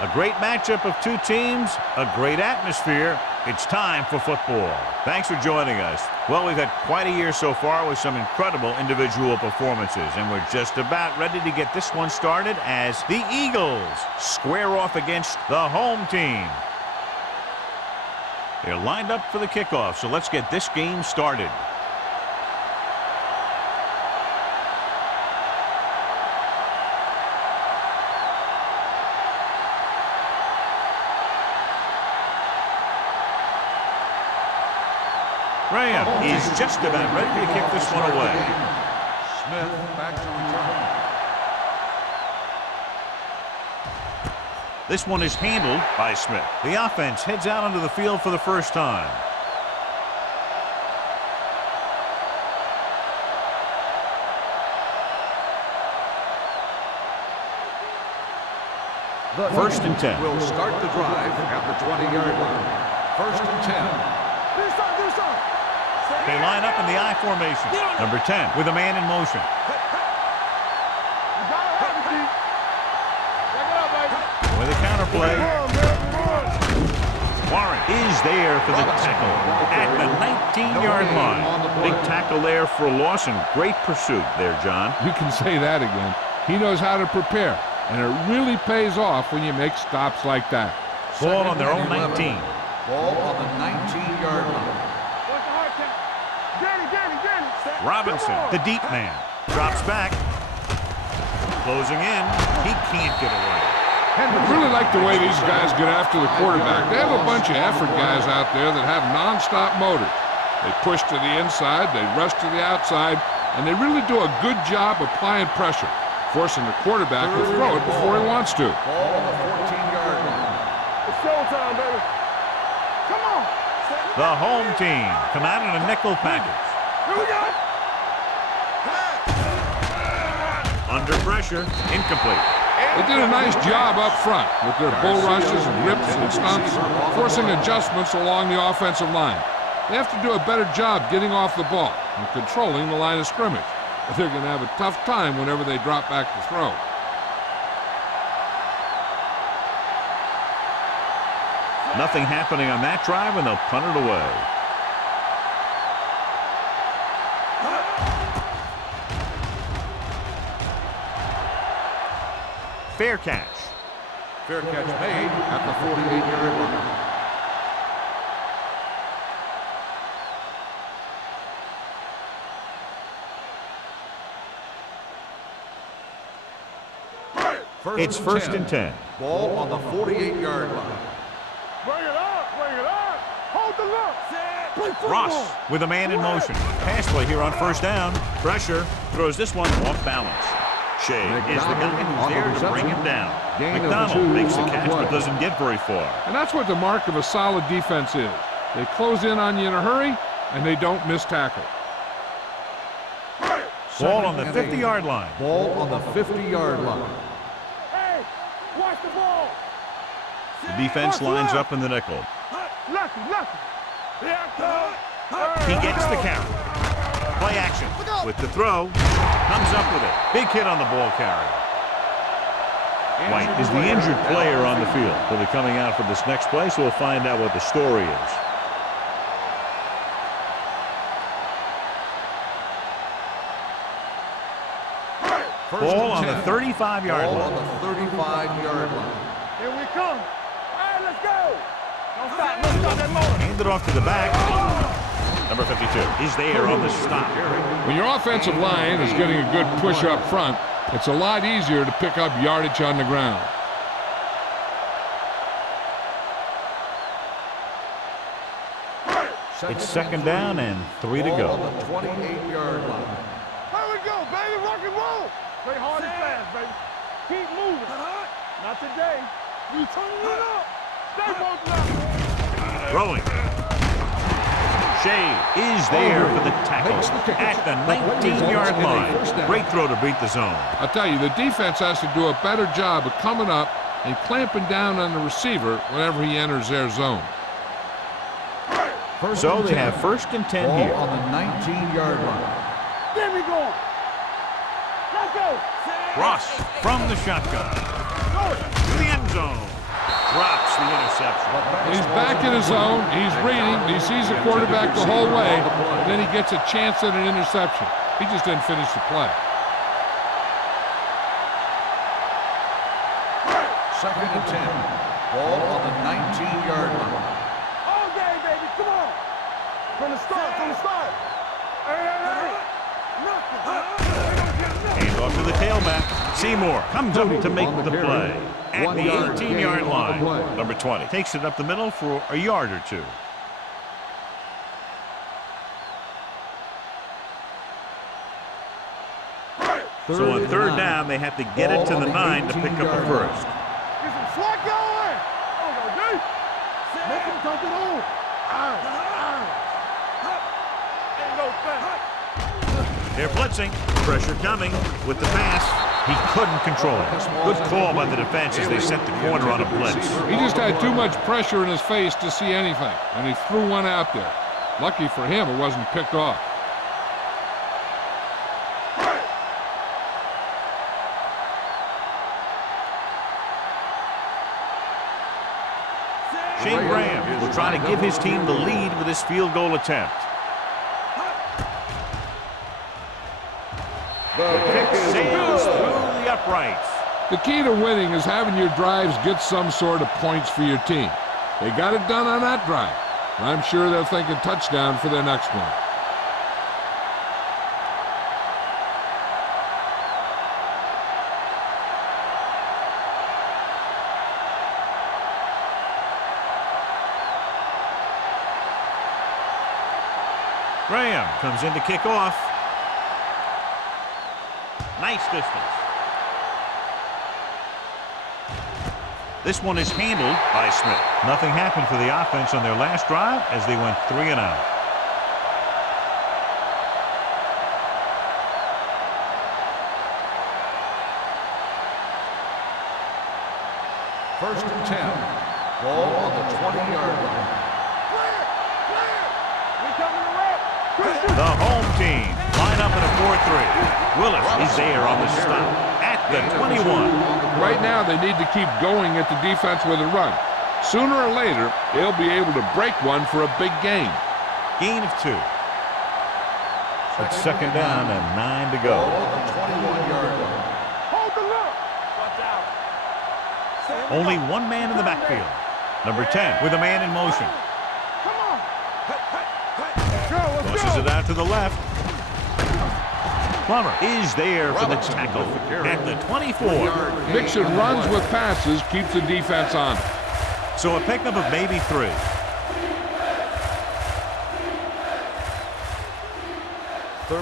A great matchup of two teams, a great atmosphere. It's time for football. Thanks for joining us. Well, we've had quite a year so far with some incredible individual performances, and we're just about ready to get this one started as the Eagles square off against the home team. They're lined up for the kickoff, so let's get this game started. Graham is just about ready to kick this one away. Smith back to return. This one is handled by Smith. The offense heads out onto the field for the first time. First and 10. Will start the drive at the 20-yard line. First and 10. They line up in the I formation. Number 10 with a man in motion. With a counter play. Warren is there for the tackle at the 19-yard line. Big tackle there for Lawson. Great pursuit there, John. You can say that again. He knows how to prepare, and it really pays off when you make stops like that. Ball on their own 19. Ball on the 19-yard line. Robinson, the deep man, drops back. Closing in. He can't get away. I really like the way these guys get after the quarterback. They have a bunch of effort guys out there that have nonstop motors. They push to the inside, they rush to the outside, and they really do a good job applying pressure, forcing the quarterback to throw it before he wants to. Ball on the 14-yard line. It's showtime, baby. Come on. The home team come out in a nickel package. Here we go. Under pressure, incomplete. They did a nice job up front with their bull rushes and rips and stunts, forcing adjustments along the offensive line. They have to do a better job getting off the ball and controlling the line of scrimmage. But they're going to have a tough time whenever they drop back to throw. Nothing happening on that drive, and they'll punt it away. Fair catch. Fair catch made at the 48-yard line. It's first and 10. Ball on the 48-yard line. Bring it up. Bring it up. Hold the look. Play football. Ross with a man in motion. Pass play here on first down. Pressure. Throws this one off balance. Shea is the guy who's there to bring him down. McDonald makes the catch but doesn't get very far. And that's what the mark of a solid defense is. They close in on you in a hurry, and they don't miss tackle. Ball on the 50-yard line. Ball on the 50-yard line. Hey, watch the ball. The defense lines up in the nickel. Lucky. He gets the carry. Play action with the throw. Comes up with it. Big hit on the ball carrier. White is the injured player on the field. He'll be coming out for this next play, so we'll find out what the story is. Ball on the 35-yard line. Ball on the 35-yard line. Here we come. All right, let's go. Don't stop. Let's stop that motor. Hand it off to the back. Number 52. He's there on the stop. When your offensive line is getting a good push up front, it's a lot easier to pick up yardage on the ground. It's second down and 3 to Ball go. on the 28-yard line. There we go, baby. Rock and roll. Play hard and fast, baby. Keep moving. Not today. You turning it up. Stay bolted up. Throwing. Shea is there for the tackle at the 19-yard line. Great throw to beat the zone. I'll tell you, the defense has to do a better job of coming up and clamping down on the receiver whenever he enters their zone. So they have first and 10 Ball here. on the 19-yard line. There we go. Let's go. Ross from the shotgun to the end zone. interception. He's back in his zone. He's reading. He sees the quarterback the whole way. And then he gets a chance at an interception. He just didn't finish the play. Second and 10. Ball on the 19-yard line. All day, baby. Come on. From the start, from the start. Hands off to the tailback. Seymour comes up to make the play. At the 18-yard line, number 20 takes it up the middle for a yard or two. So on third down, they have to get it to the 9 to pick up the first. Get some swat going. Oh, no, D. Make him dump it on. Ain't no thing. They're blitzing. Pressure coming with the pass. He couldn't control it. Good call by the defense as they sent the corner on a blitz. He just had too much pressure in his face to see anything, and he threw one out there. Lucky for him, it wasn't picked off. Shane Graham will try to give his team the lead with his field goal attempt. The kick sails through the uprights. The key to winning is having your drives get some sort of points for your team. They got it done on that drive. I'm sure they'll think a touchdown for their next one. Graham comes in to kick off. Nice distance. This one is handled by Smith. Nothing happened for the offense on their last drive as they went 3 and out. First and 10. Ball on the 20-yard line. The home team line up in a 4-3. Willis is there on the stop at the 21. Right now, they need to keep going at the defense with a run. Sooner or later, they'll be able to break one for a big gain. Gain of 2. It's second down and 9 to go. Ball on the 21-yard line. Hold the look. Watch out. Only one man in the backfield. Number 10 with a man in motion. Come on. Let's Pushes go. it out to the left. Plummer is there for the tackle at the 24. Mixing runs with passes keeps the defense on. So a pickup of maybe 3.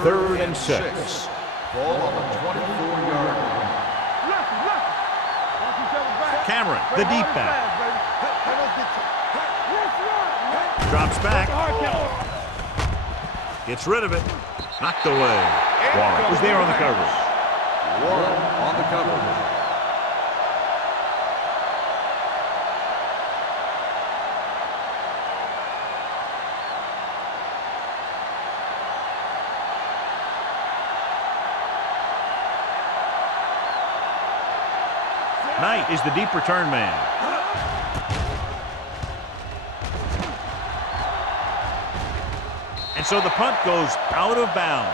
Third and 6. Ball on the 24-yard line. Cameron, the deep back. Drops back. Gets rid of it. Knocked away. Warren was there on the coverage. Warren on the coverage. Knight is the deep return man. And so the punt goes out of bounds.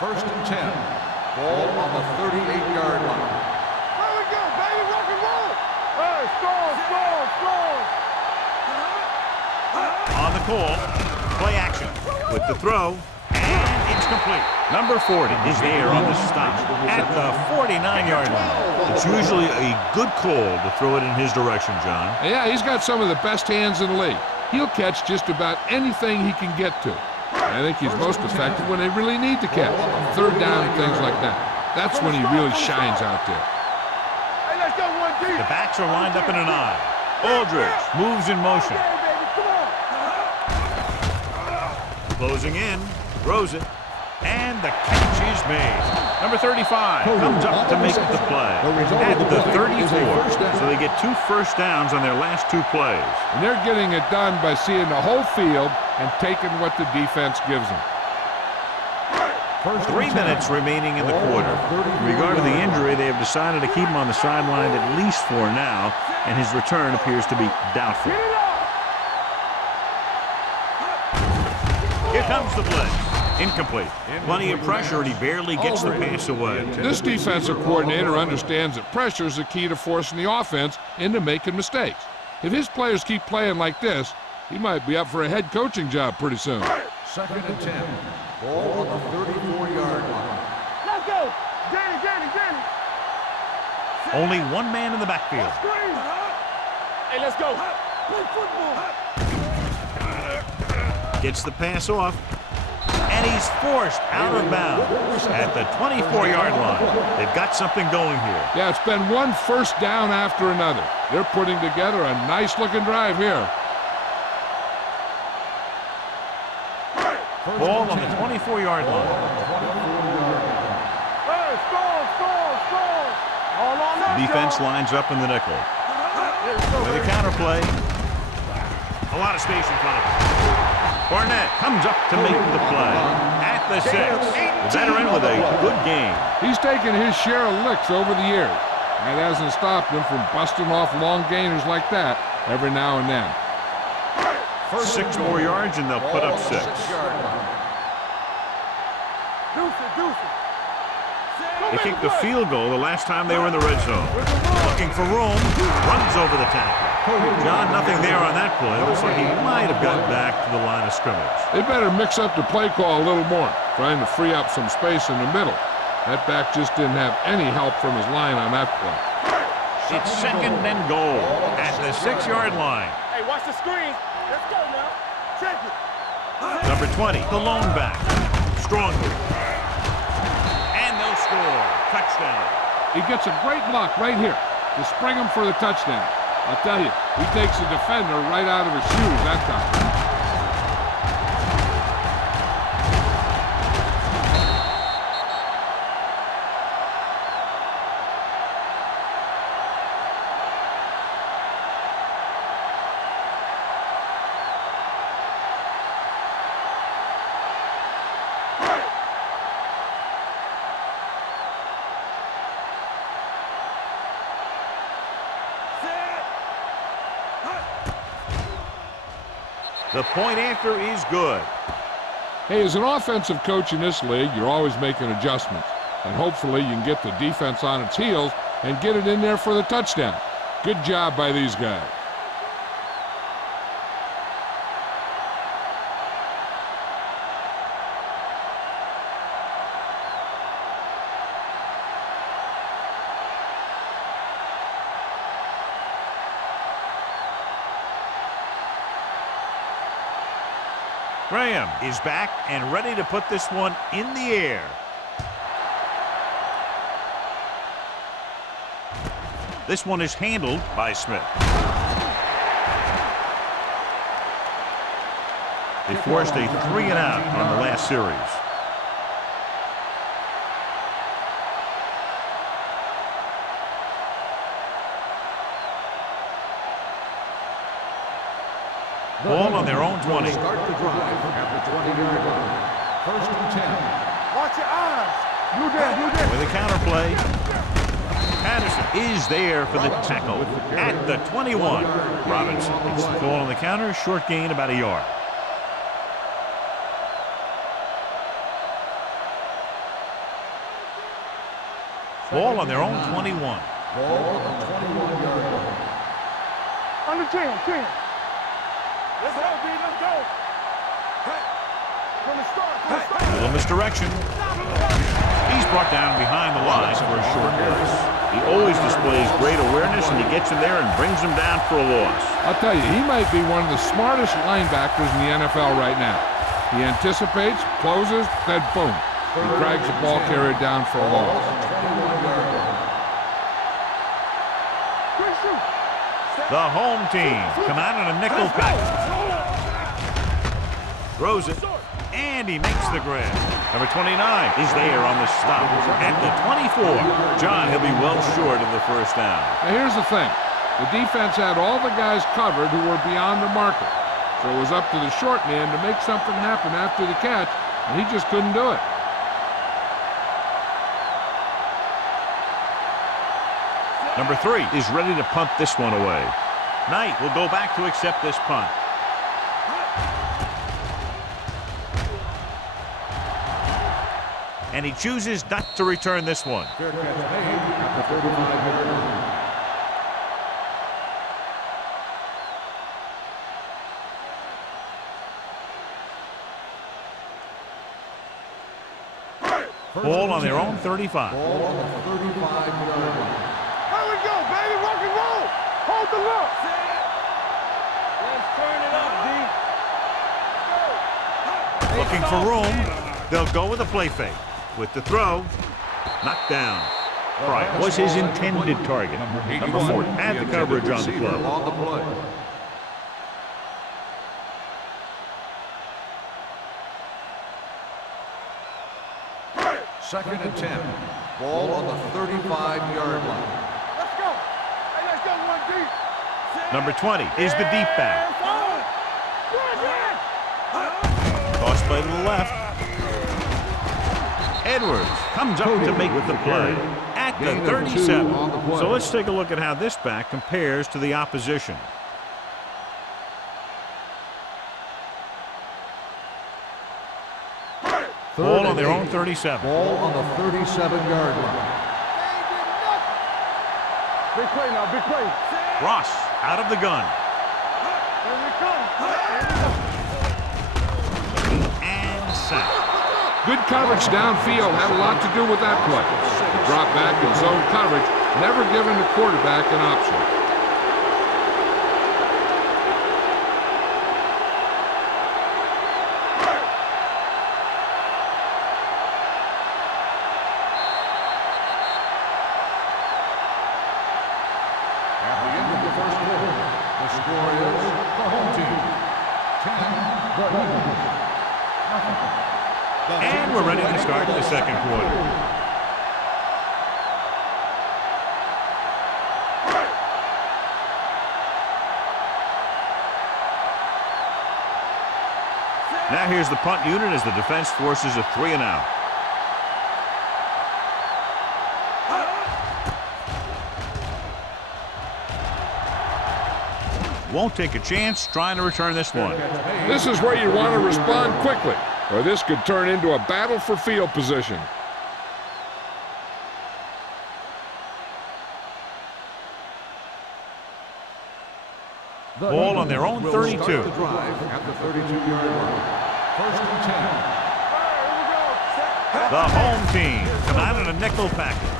First and 10. Ball on the 38-yard line. There we go, baby. Rock and roll. Hey, score. On the call, play action with the throw, and it's complete. Number 40 is there on the stop at the 49-yard line. It's usually a good call to throw it in his direction, John. Yeah, he's got some of the best hands in the league. He'll catch just about anything he can get to. I think he's most effective when they really need to catch. Third down and things like that. That's when he really shines out there. Hey, let's go 1 deep. The backs are lined up in an I. Aldridge moves in motion. Hey, baby, come on. Closing in, throws it, and the catch is made. Number 35 comes up to make the play at the 34. So they get 2 first downs on their last 2 plays. And they're getting it done by seeing the whole field and taking what the defense gives them. 3 minutes remaining in the quarter. In regard to the injury, they have decided to keep him on the sideline at least for now, and his return appears to be doubtful. Here comes the blitz. Incomplete. Plenty of pressure, and he barely gets the pass away. This defensive coordinator understands that pressure is the key to forcing the offense into making mistakes. If his players keep playing like this, he might be up for a head coaching job pretty soon. 2nd and 10. Ball on the 34-yard line. Let's go. Danny. Only 1 man in the backfield. Screen. Hey, let's go. Play football. Gets the pass off. And he's forced out of bounds at the 24-yard line. They've got something going here. Yeah, it's been one first down after another. They're putting together a nice-looking drive here. Ball on the 24-yard line. Hey, score. All on that. Defense lines up in the nickel. With a counterplay. A lot of space in front of him. Barnett comes up to make the play at the 6. The veteran with a good game. He's taken his share of licks over the years. That hasn't stopped him from busting off long gainers like that every now and then. 6 more yards and they'll put up 6. They kicked the field goal the last time they were in the red zone. Looking for room, runs over the tackle. John, nothing there on that play. Looks like he might have gotten back to the line of scrimmage. They better mix up the play call a little more, trying to free up some space in the middle. That back just didn't have any help from his line on that play. It's 2nd and goal at the 6-yard line. Hey, watch the screen. Let's go now. Check it. Number 20, the lone back. Strong move. And they'll score. Touchdown. He gets a great block right here to spring him for the touchdown. I'll tell you, he takes the defender right out of his shoes that time. The point after is good. Hey, as an offensive coach in this league, you're always making adjustments. And hopefully you can get the defense on its heels and get it in there for the touchdown. Good job by these guys. Graham is back and ready to put this one in the air. This one is handled by Smith. They forced a 3-and-out on the last series. Ball on their own 20. Start the drive at the 20-yard line. 1st and 10. Watch your eyes. Blue there. With a counterplay. Patterson is there for the tackle at the 21. Robinson gets the ball on the counter. Short gain, about a yard. Ball on their own 21. Ball on the 21-yard line. Under 10. Let's go, B. Let's go. Hey. From the start. A little misdirection. He's brought down behind the line for a short loss. He always displays great awareness, and he gets him there and brings him down for a loss. I'll tell you, he might be one of the smartest linebackers in the NFL right now. He anticipates, closes, then boom. He drags the ball carrier down for a loss. The home team come out in a nickel package. Throws it. And he makes the grab. Number 29 is there on the stop. At the 24, John, he'll be well short of the first down. Now here's the thing. The defense had all the guys covered who were beyond the marker. So it was up to the short man to make something happen after the catch, and he just couldn't do it. Number 3 is ready to punt this one away. Knight will go back to accept this punt. And he chooses not to return this one. Fair catch made at the 35-yard line. Ball on their own 35. Ball on the 35-yard line. Here we go, baby. Rock and roll. Hold the look. Let's turn it up, D. Looking for room. They'll go with a play fake. With the throw, knocked down. Bryant was his intended target. Number 4 had the coverage on the play. On the play. Second and 10. Ball on the 35-yard line. Let's go. Hey, let's go, 1 deep. Number 20 is the deep back. Toss play to the left. Edwards comes up to make the play at the 37. So let's take a look at how this back compares to the opposition. Ball on their own 37. Ball on the 37-yard line. Big play now, big play. Ross out of the gun. Here we come. And sack. Good coverage downfield had a lot to do with that play. The drop back in zone coverage, never giving the quarterback an option. At the end of the first quarter, the score is the home team 10. And we're ready to start the second quarter. Now here's the punt unit as the defense forces a 3 and out. Won't take a chance trying to return this one. This is where you want to respond quickly, or this could turn into a battle for field position. Ball on their own 32. Start the drive at the 32-yard line. First and 10. The home team come out in a nickel package.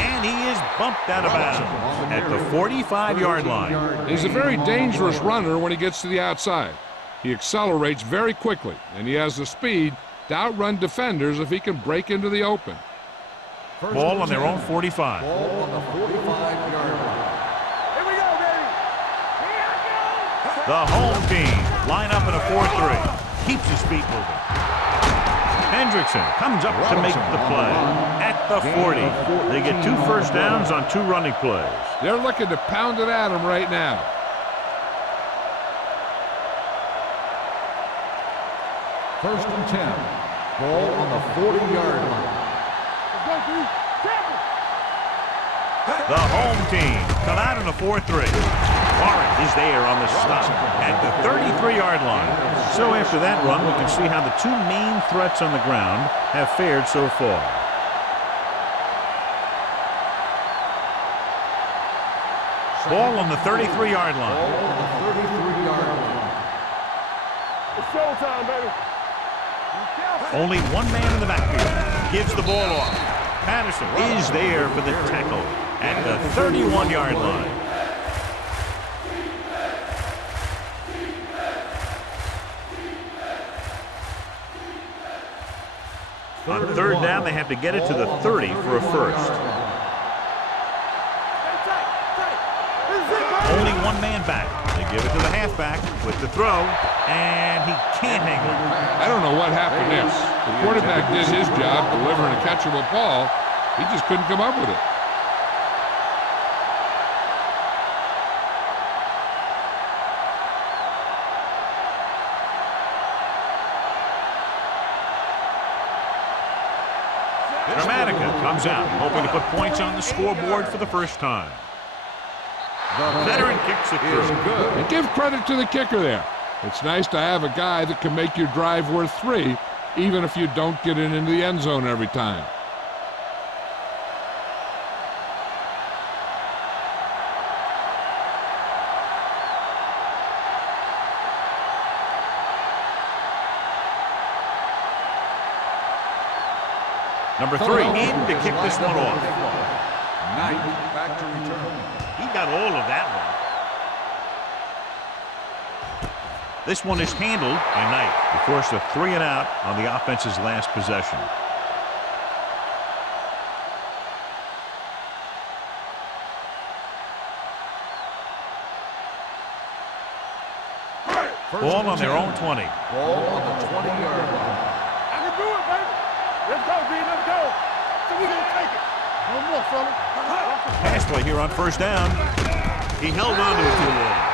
And he is bumped out of bounds at the 45-yard line. He's a very dangerous runner when he gets to the outside. He accelerates very quickly, and he has the speed to outrun defenders if he can break into the open. Ball on their own 45. Ball on the 45-yard line. Here we go, baby. The home team line up in a 4-3. Keeps his feet moving. Hendrickson comes up to make the play at the 40. They get 2 first downs on 2 running plays. They're looking to pound it at him right now. First and 10. Ball on the 40-yard line. Let's go, D. Tackle. The home team come out in a 4-3. Warren is there on the stop at the 33-yard line. So after that run, we can see how the 2 main threats on the ground have fared so far. Ball on the 33-yard line. Ball on the 33-yard line. It's showtime, baby. Only 1 man in the backfield gives the ball off. Patterson is there for the tackle at the 31-yard line. On 3rd down, they have to get it to the 30 for a first. Only 1 man back. They give it to the half. halfback with the throw, and he can't hang on. I don't know what happened there. The quarterback did his job delivering a catchable ball. He just couldn't come up with it. Dramatica comes out, hoping to put points on the scoreboard for the first time. The veteran kicks it through. And give credit to the kicker there. It's nice to have a guy that can make your drive worth 3, even if you don't get it into the end zone every time. Number 3 in to kick this one off. Knight back to return. He got all of that one. This one is handled by Knight. He forced a 3 and out on the offense's last possession. Ball on their own 20. Ball on the 20-yard line. I can do it, baby. Let's go, B. Let's go. So we gonna take it. No more, fella. Pass play here on first down. He held on to it too long.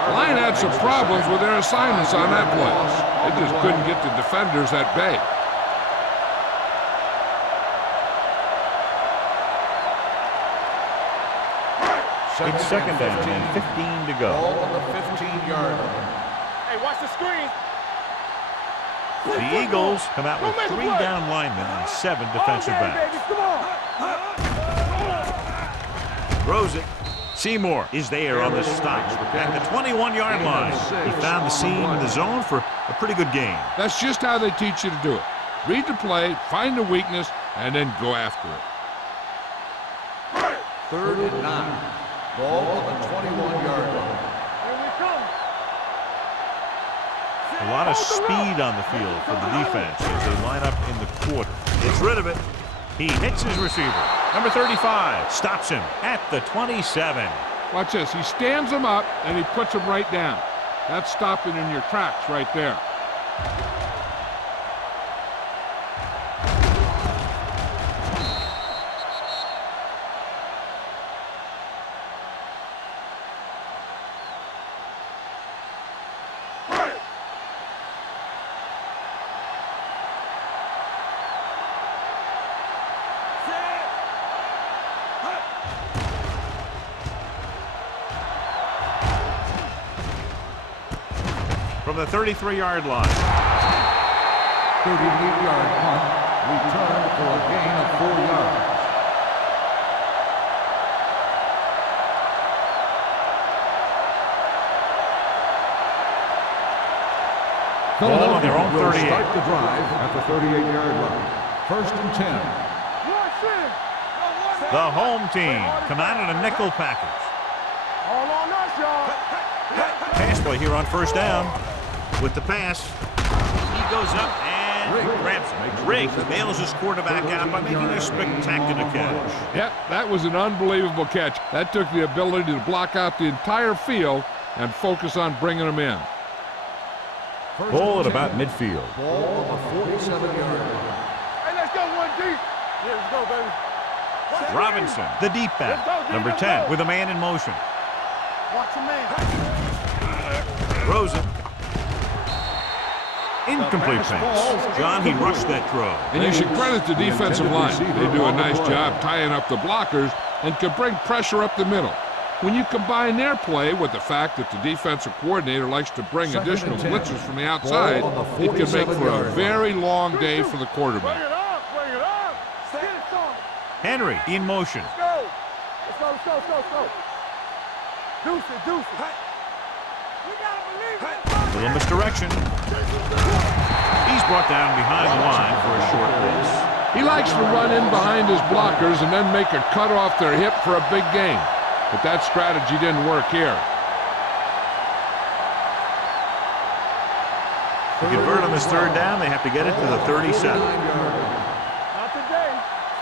The line had some problems with their assignments on that play. They just couldn't get the defenders at bay. It's second down and 15 to go. Ball on the 15-yard line. Hey, watch the screen. The Eagles come out with 3 down linemen and 7 defensive backs. Throws it. Seymour is there on the stop at the 21-yard line. He found the seam in the zone for a pretty good game. That's just how they teach you to do it. Read the play, find the weakness, and then go after it. 3rd and 9. Ball on the 21-yard line. Here we come. A lot of speed on the field for the defense as they line up in the quarter. Gets rid of it. He hits his receiver. Number 35 stops him at the 27. Watch this. He stands him up, and he puts him right down. That's stopping in your tracks right there. From the 33-yard line. 38-yard punt. Return for a gain of 4 yards. Ball on their own 38. Start the drive at the 38-yard line. 1st and 10. The home team come out in a nickel package. All on us, y'all. Pass play here on first down. With the pass, he goes up and grabs it. Riggs bails his quarterback out by making a spectacular catch. Yep, that was an unbelievable catch. That took the ability to block out the entire field and focus on bringing them in. Ball at about midfield. Ball on the 47-yard line. Hey, let's go one deep. Yeah, let's go, baby. Robinson, the deep back. Number 10 with a man in motion. Watch your man. Throws it. Incomplete pass. John, he rushed that throw. And you should credit the defensive line. They do a nice job tying up the blockers and can bring pressure up the middle. When you combine their play with the fact that the defensive coordinator likes to bring additional blitzes from the outside, it can make for a very long day for the quarterback. Bring it up, bring it up. Get it, son. Henry in motion. Let's go. Let's go, let's go, let's go, let's go. Deuce it, deuce it. We gotta believe it. Little misdirection. He's brought down behind the line for a short loss. He likes to run in behind his blockers and then make a cut off their hip for a big gain. But that strategy didn't work here. To convert on this 3rd down, they have to get it to the 37. Not today.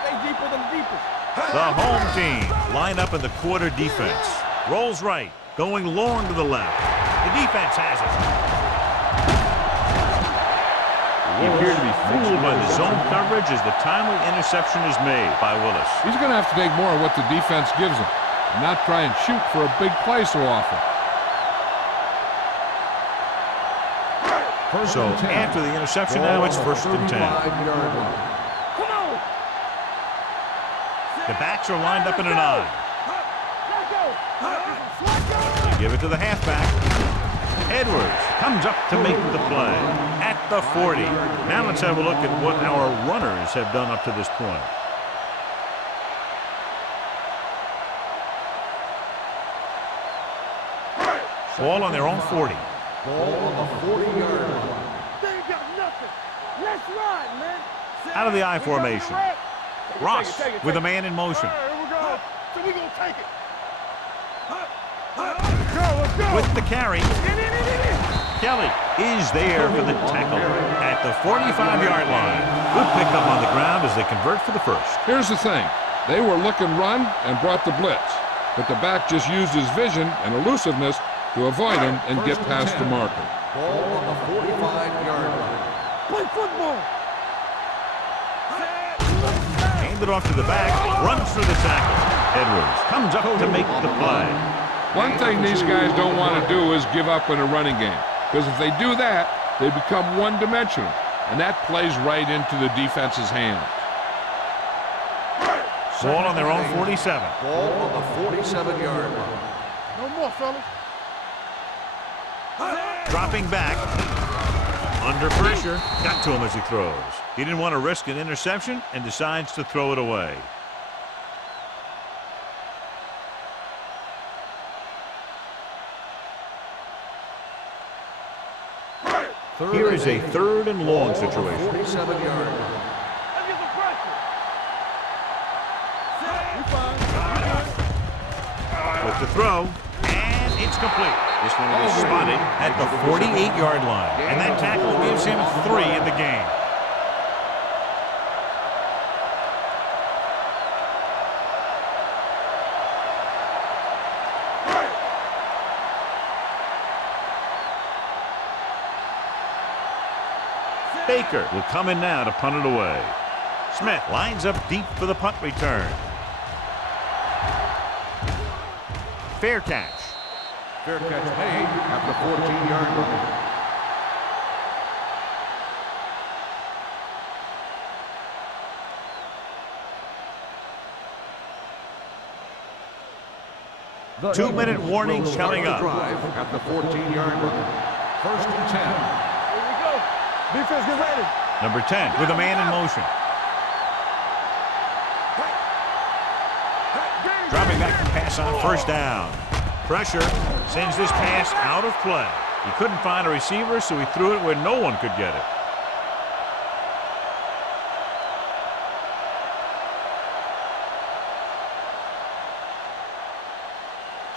Stay deeper than deepest. The home team line up in the quarter defense. Rolls right. Going long to the left. The defense has it. He appeared to be fooled by the zone coverage as the timely interception is made by Willis. He's going to have to take more of what the defense gives him and not try and shoot for a big play so often. So after the interception, now it's 1st and 10. Come on. The backs are lined up in an I. Let go. They give it to the halfback. Edwards comes up to make the play at the 40. Now let's have a look at what our runners have done up to this point. Ball on their own 40. Ball on the 40-yard line. They ain't got nothing. Let's ride, man. Out of the I formation. Ross with a man in motion. All right, here we go. So we gonna take it. Let's go. With the carry. Kelly is there for the tackle at the 45-yard line. Good pickup on the ground as they convert for the first. Here's the thing. They were looking run and brought the blitz, but the back just used his vision and elusiveness to avoid him and get past the marker. Ball on the 45-yard line. Play football. Hand it off to the back. Runs through the tackle. Edwards comes up to make the play. One thing these guys don't want to do is give up in a running game, because if they do that, they become one-dimensional, and that plays right into the defense's hands. Ball on their own 47. Ball on the 47-yard line. No more, fellas. Dropping back. Under pressure. Got to him as he throws. He didn't want to risk an interception and decides to throw it away. Here is a 3rd and long situation. 47-yard line. Let's get some pressure. We fine. With the throw, and it's complete. This one is spotted at the 48-yard line, and that tackle gives him 3 in the game. Baker will come in now to punt it away. Smith lines up deep for the punt return. Fair catch. Fair catch made at the 14-yard line. The 2-minute warning will coming start up. the drive at the 14-yard line. 1st and 10. Here we go. Defense, get ready. Number 10 with a man in motion. Dropping back to pass on 1st down. Pressure sends this pass out of play. He couldn't find a receiver, so he threw it where no one could get it.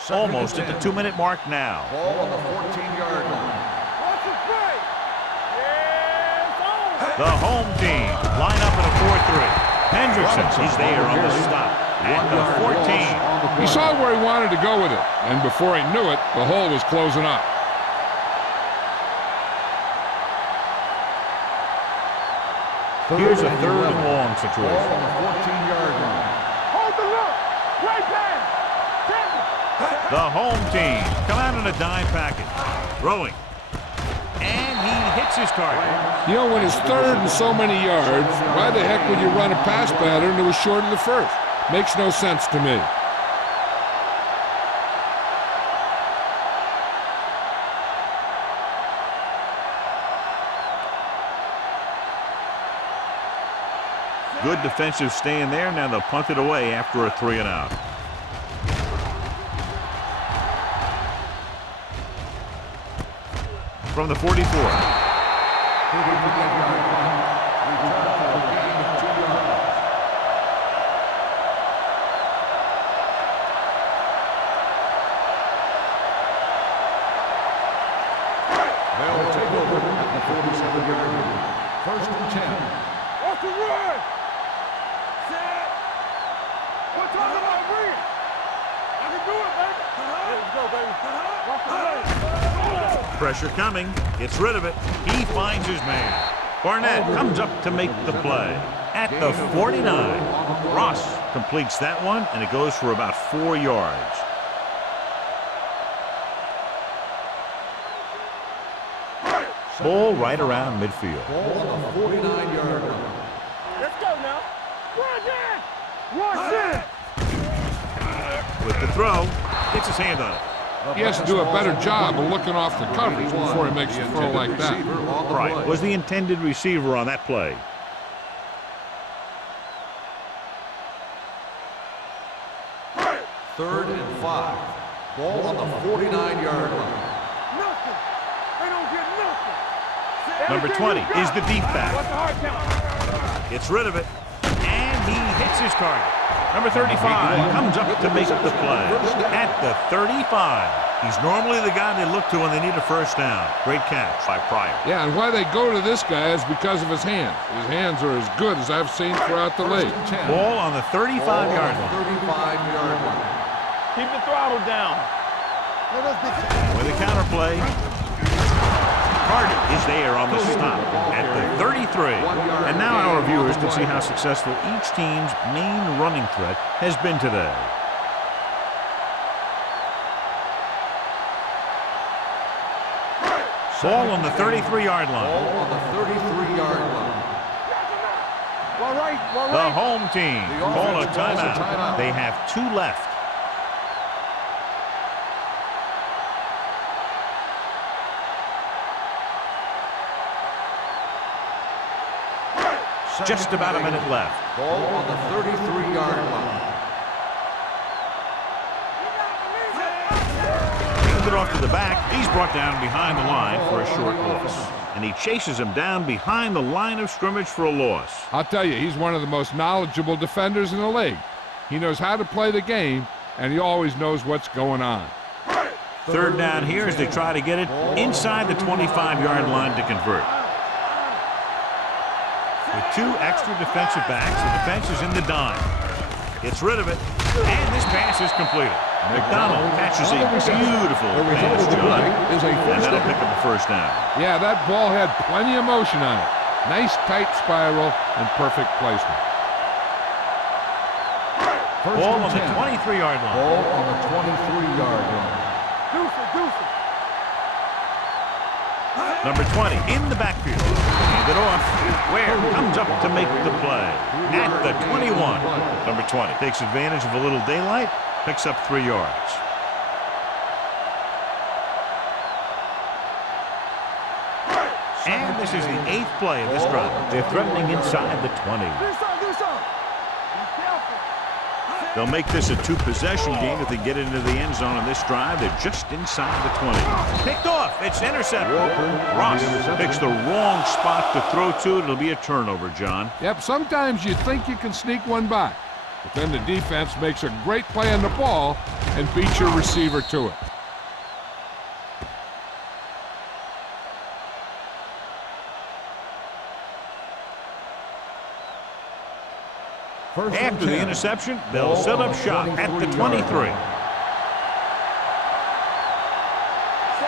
Almost at the 2-minute mark now. Ball on the 14-yard line. Watch the play. Yeah, The home team line up in a 4-3. Hendrickson is there on the stop at the 14. He saw where he wanted to go with it, and before he knew it, the hole was closing up. Here's a 3rd and long Ball situation. on the 14-yard line. hold the look. Right pass. The home team come out in a dime package. Throwing. And he hits his target. You know, when it's 3rd and so many yards, why the heck would you run a pass pattern that was short of the 1st? Makes no sense to me. Good defensive stand there. Now they'll punt it away after a 3 and out. From the 44. They'll take over at the 47-yard line. 1st and 10. Watch the run. Set. We're talking about bringing. I can do it, baby. Let's go, baby. baby. Watch the leg. Pressure coming. Gets rid of it. He finds his man. Barnett comes up to make the play. At the 49, Ross completes that one, and it goes for about 4 yards. Ball right around midfield. Ball on the 49-yard line. Let's go now. Rush in. With the throw, gets his hand on it. He has to do a better job of looking off the coverage before he makes a throw like that. Right, was the intended receiver on that play. Third and 5. Ball on the 49-yard line. Nothing. They don't get nothing. Number 20 is the deep back. What's the hard count? Gets rid of it, and he hits his target. Number 35 comes up to make the play. At the 35, he's normally the guy they look to when they need a first down. Great catch by Pryor. Yeah, and why they go to this guy is because of his hands. His hands are as good as I've seen throughout the league. Ball on the 35-yard line. 35-yard line. Keep the throttle down. With a counter play, Carter is there on the stop at the 33. And now our viewers can see how successful each team's main running threat has been today. Ball on the 33-yard line. Ball on the 33-yard line. The home team call a timeout. They have 2 left. Just about a minute left. Ball on the 33-yard line. Hands it off to the back. He's brought down behind the line for a short loss. And he chases him down behind the line of scrimmage for a loss. I'll tell you, he's one of the most knowledgeable defenders in the league. He knows how to play the game, and he always knows what's going on. Third down here as they try to get it inside the 25-yard line to convert. With 2 extra defensive backs, the defense is in the dime. Gets rid of it, and this pass is completed. McDonald catches a beautiful pass, John, and that'll pick up the first down. Yeah, that ball had plenty of motion on it. Nice tight spiral and perfect placement. Ball on the 23-yard line. Ball on the 23-yard line. Deuce it. Number 20 in the backfield. Hand it off. Ware comes up to make the play. At the 21. Number 20 takes advantage of a little daylight. Picks up 3 yards. And this is the 8th play of this drive. They're threatening inside the 20. They'll make this a 2-possession game if they get into the end zone on this drive. They're just inside the 20. Picked off. It's intercepted. Ross picks the wrong spot to throw to. It'll be a turnover, John. Yep, sometimes you think you can sneak one by, but then the defense makes a great play on the ball and beats your receiver to it. After the interception, they'll set up shop at the 23.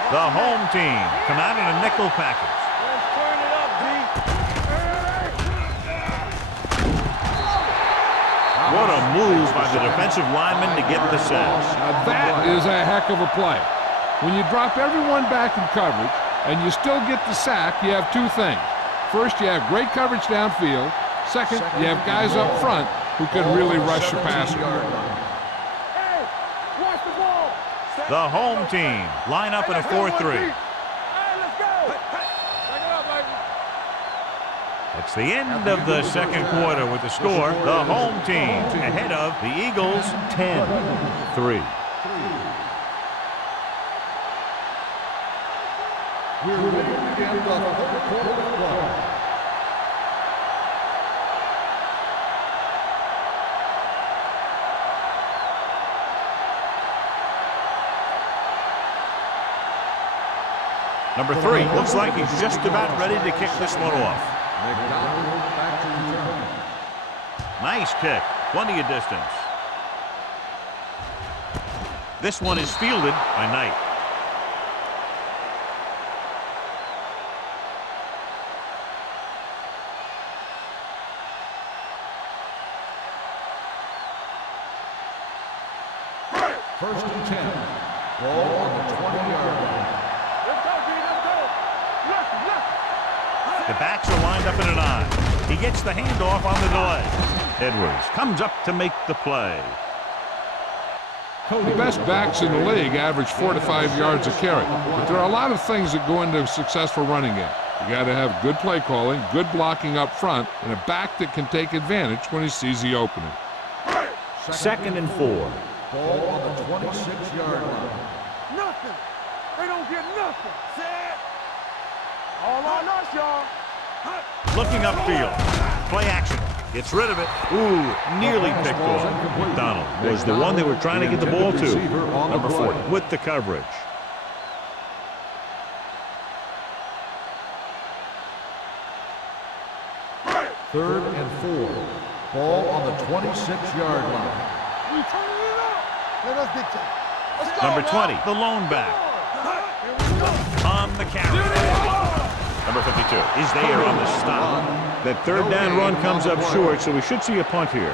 The home team come out in a nickel package. Let's turn it up, D. What a move by the defensive lineman to get the sack. Now that is a heck of a play. When you drop everyone back in coverage and you still get the sack, you have 2 things. First, you have great coverage downfield. Second, you have guys up front who can really rush your passer. Hey, watch the ball. The home team line up in a 4-3. Hey, let's go. Back it up, baby. It's the end of the second quarter with the score. The home team ahead of the Eagles 10-3. We're ready to begin the third quarter of play. Number 3 looks like he's just about ready to kick this one off. Nice kick. Plenty of distance. This one is fielded by Knight. First and 10. Ball on the 20-yard line. Let's go, B. Let's go. Left. The backs are lined up in an I. He gets the handoff on the delay. Edwards comes up to make the play. The best backs in the league average 4 to 5 yards a carry. But there are a lot of things that go into a successful running game. You got to have good play calling, good blocking up front, and a back that can take advantage when he sees the opening. Second and 4. Ball on the 26-yard line. Nothing. They don't get nothing. Set. All on us, y'all. Looking upfield. Play action. Gets rid of it. Ooh, nearly picked off. McDonald was the one they were trying to get the ball to. Number 40 with the coverage. Third and 4. Ball on the 26-yard line. We turning it up. Let us dictate. Let's go, Number 20, man. the lone back. Here we go. On the carry. Number 52 is there on the stop. That third down run comes up short, so we should see a punt here.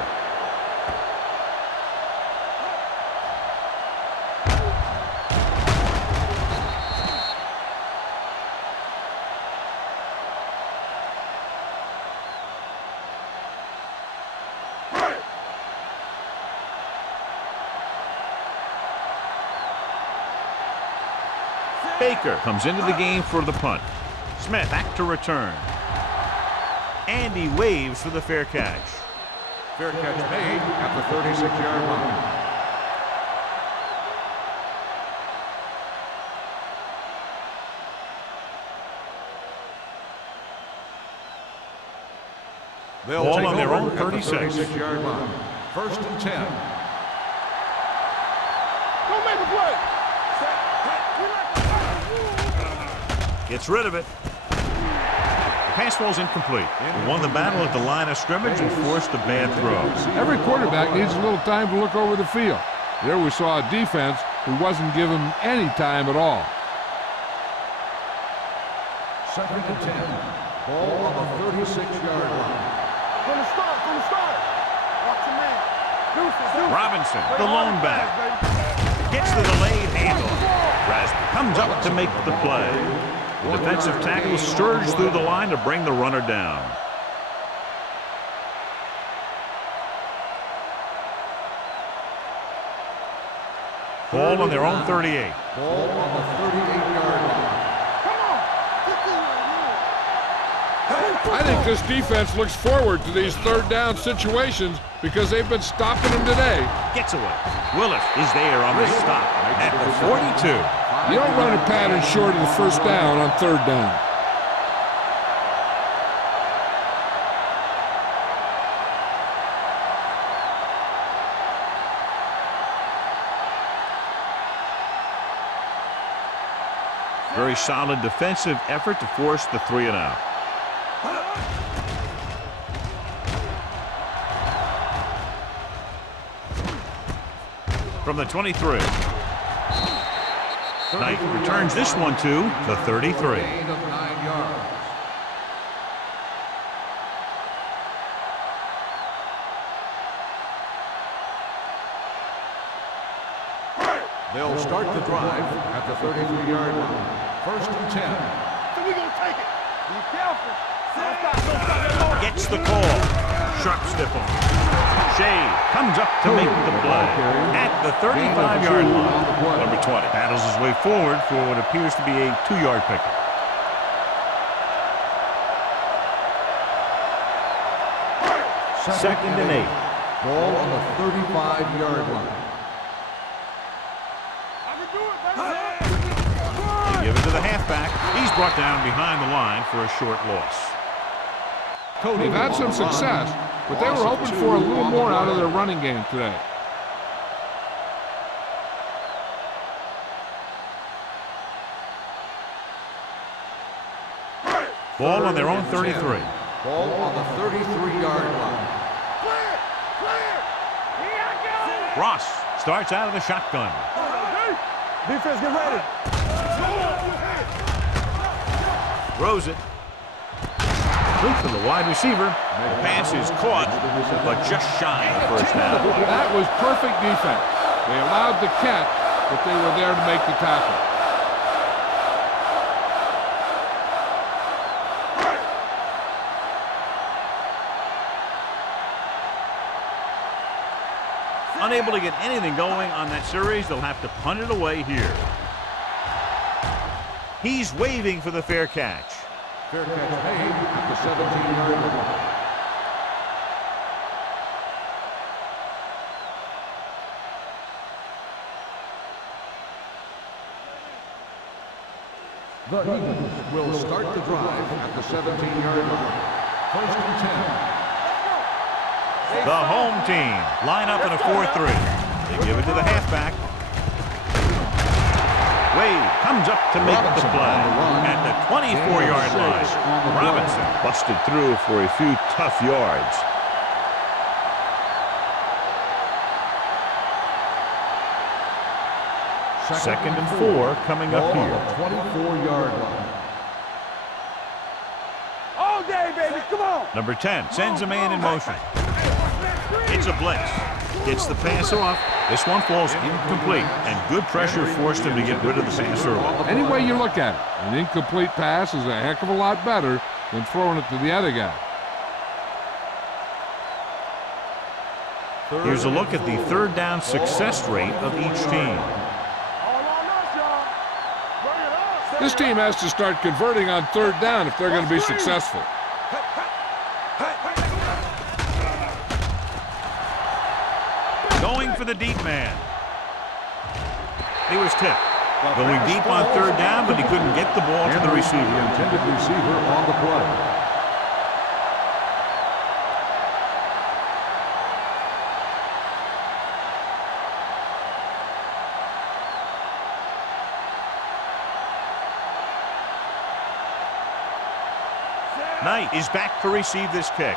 Baker comes into the game for the punt. Smith back to return. And he waves for the fair catch. Fair catch made at the 36-yard line. They'll Ball take on their over own at the 36. 36-yard line. First and 10. Don't make a play. Gets rid of it. The pass falls incomplete. He won the battle at the line of scrimmage and forced a bad throw. Every quarterback needs a little time to look over the field. There we saw a defense who wasn't given any time at all. Second and 10. Ball on the 36-yard line. From the start. Watch your man. Deuces. Robinson, the lone back, gets the delayed handoff. Rasmussen comes up to make the play. The defensive tackle surged through the line to bring the runner down. Ball on their own 38. Ball on the 38-yard line. I think this defense looks forward to these third down situations because they've been stopping them today. Gets away. Willis is there on the stop at the 42. You don't run a pattern short of the first down on third down. Very solid defensive effort to force the 3 and out. From the 23. Knight returns this one to the 33. Gain of 9 yards. They'll start the drive at the 33-yard line. First and 10. So we gonna take it. Be careful. Don't stop. Gets the call. Sharp stiff on. Shea comes up to make the play at the 35-yard line. Number 20 battles his way forward for what appears to be a 2-yard pickup. Second and 8. Ball on the 35-yard line. I can do it, baby. They give it to the halfback. He's brought down behind the line for a short loss. They've had some success, but they were hoping for a little more out of their running game today. Ball on their own 33. Ball on the 33-yard line. Clear. Here I go. Ross starts out of the shotgun. Defense, get ready. Throws it. Complete for the wide receiver. The pass is caught, but just shy of the first down. That was perfect defense. They allowed the catch, but they were there to make the tackle. Unable to get anything going on that series, they'll have to punt it away here. He's waving for the fair catch. Fair catch made at the 17-yard line. The Eagles will start the drive at the 17-yard line. First and 10. The home team line up in a 4-3. They give it to the halfback. Wade comes up to make the play at the 24-yard line. Robinson busted through for a few tough yards. Second and 4 coming up here. 24-yard line. All day, baby, come on. Number 10 sends a man in motion. It's a blitz. Gets the pass off. This one falls incomplete, and good pressure forced him to get rid of the pass early. Any way you look at it, an incomplete pass is a heck of a lot better than throwing it to the other guy. Here's a look at the third down success rate of each team. All on us, y'all. Bring it up. This team has to start converting on third down if they're going to be successful. Going for the deep man. He was tipped. Going deep on third down, but he couldn't get the ball to the receiver. The intended receiver on the play. Knight is back to receive this kick.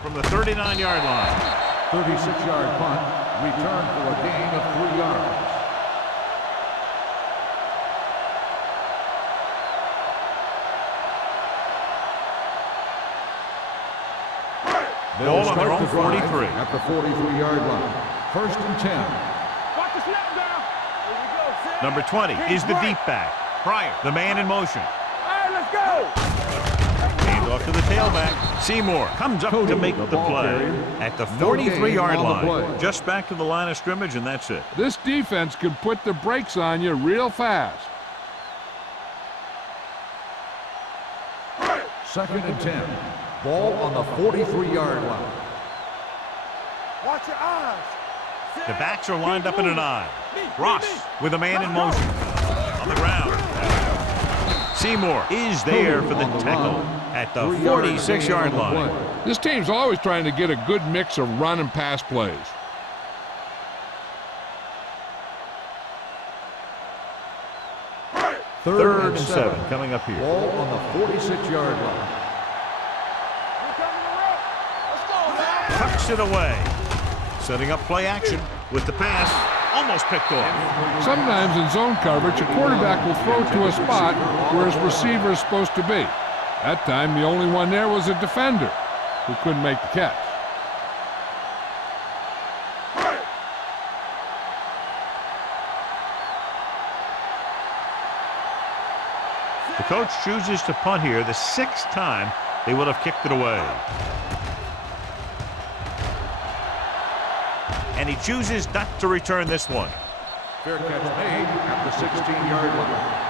From the 39-yard line. 36-yard punt, return for a gain of 3 yards. Ball on their own 43. At the 43-yard line. First and 10. Watch the snap down. Here we go, Sam. Number 20 is the deep back. Pryor, the man in motion. All right, let's go. Hand off to the tailback. Seymour comes up to make the play at the 43-yard line. Just back to the line of scrimmage, and that's it. This defense can put the brakes on you real fast. Second and 10. Ball on the 43-yard line. Watch your eyes. The backs are lined up in an eye. Ross with a man in motion. On the ground. Seymour is there for the tackle at the 46-yard line. This team's always trying to get a good mix of run and pass plays. Third and 7 coming up here. Ball on the 46-yard line. Tucks it away. Setting up play action with the pass. Almost picked off. Sometimes in zone coverage, a quarterback will throw to a spot where his receiver is supposed to be. That time, the only one there was a defender who couldn't make the catch. The coach chooses to punt here the 6th time they would have kicked it away. And he chooses not to return this one. Fair catch made at the 16-yard line.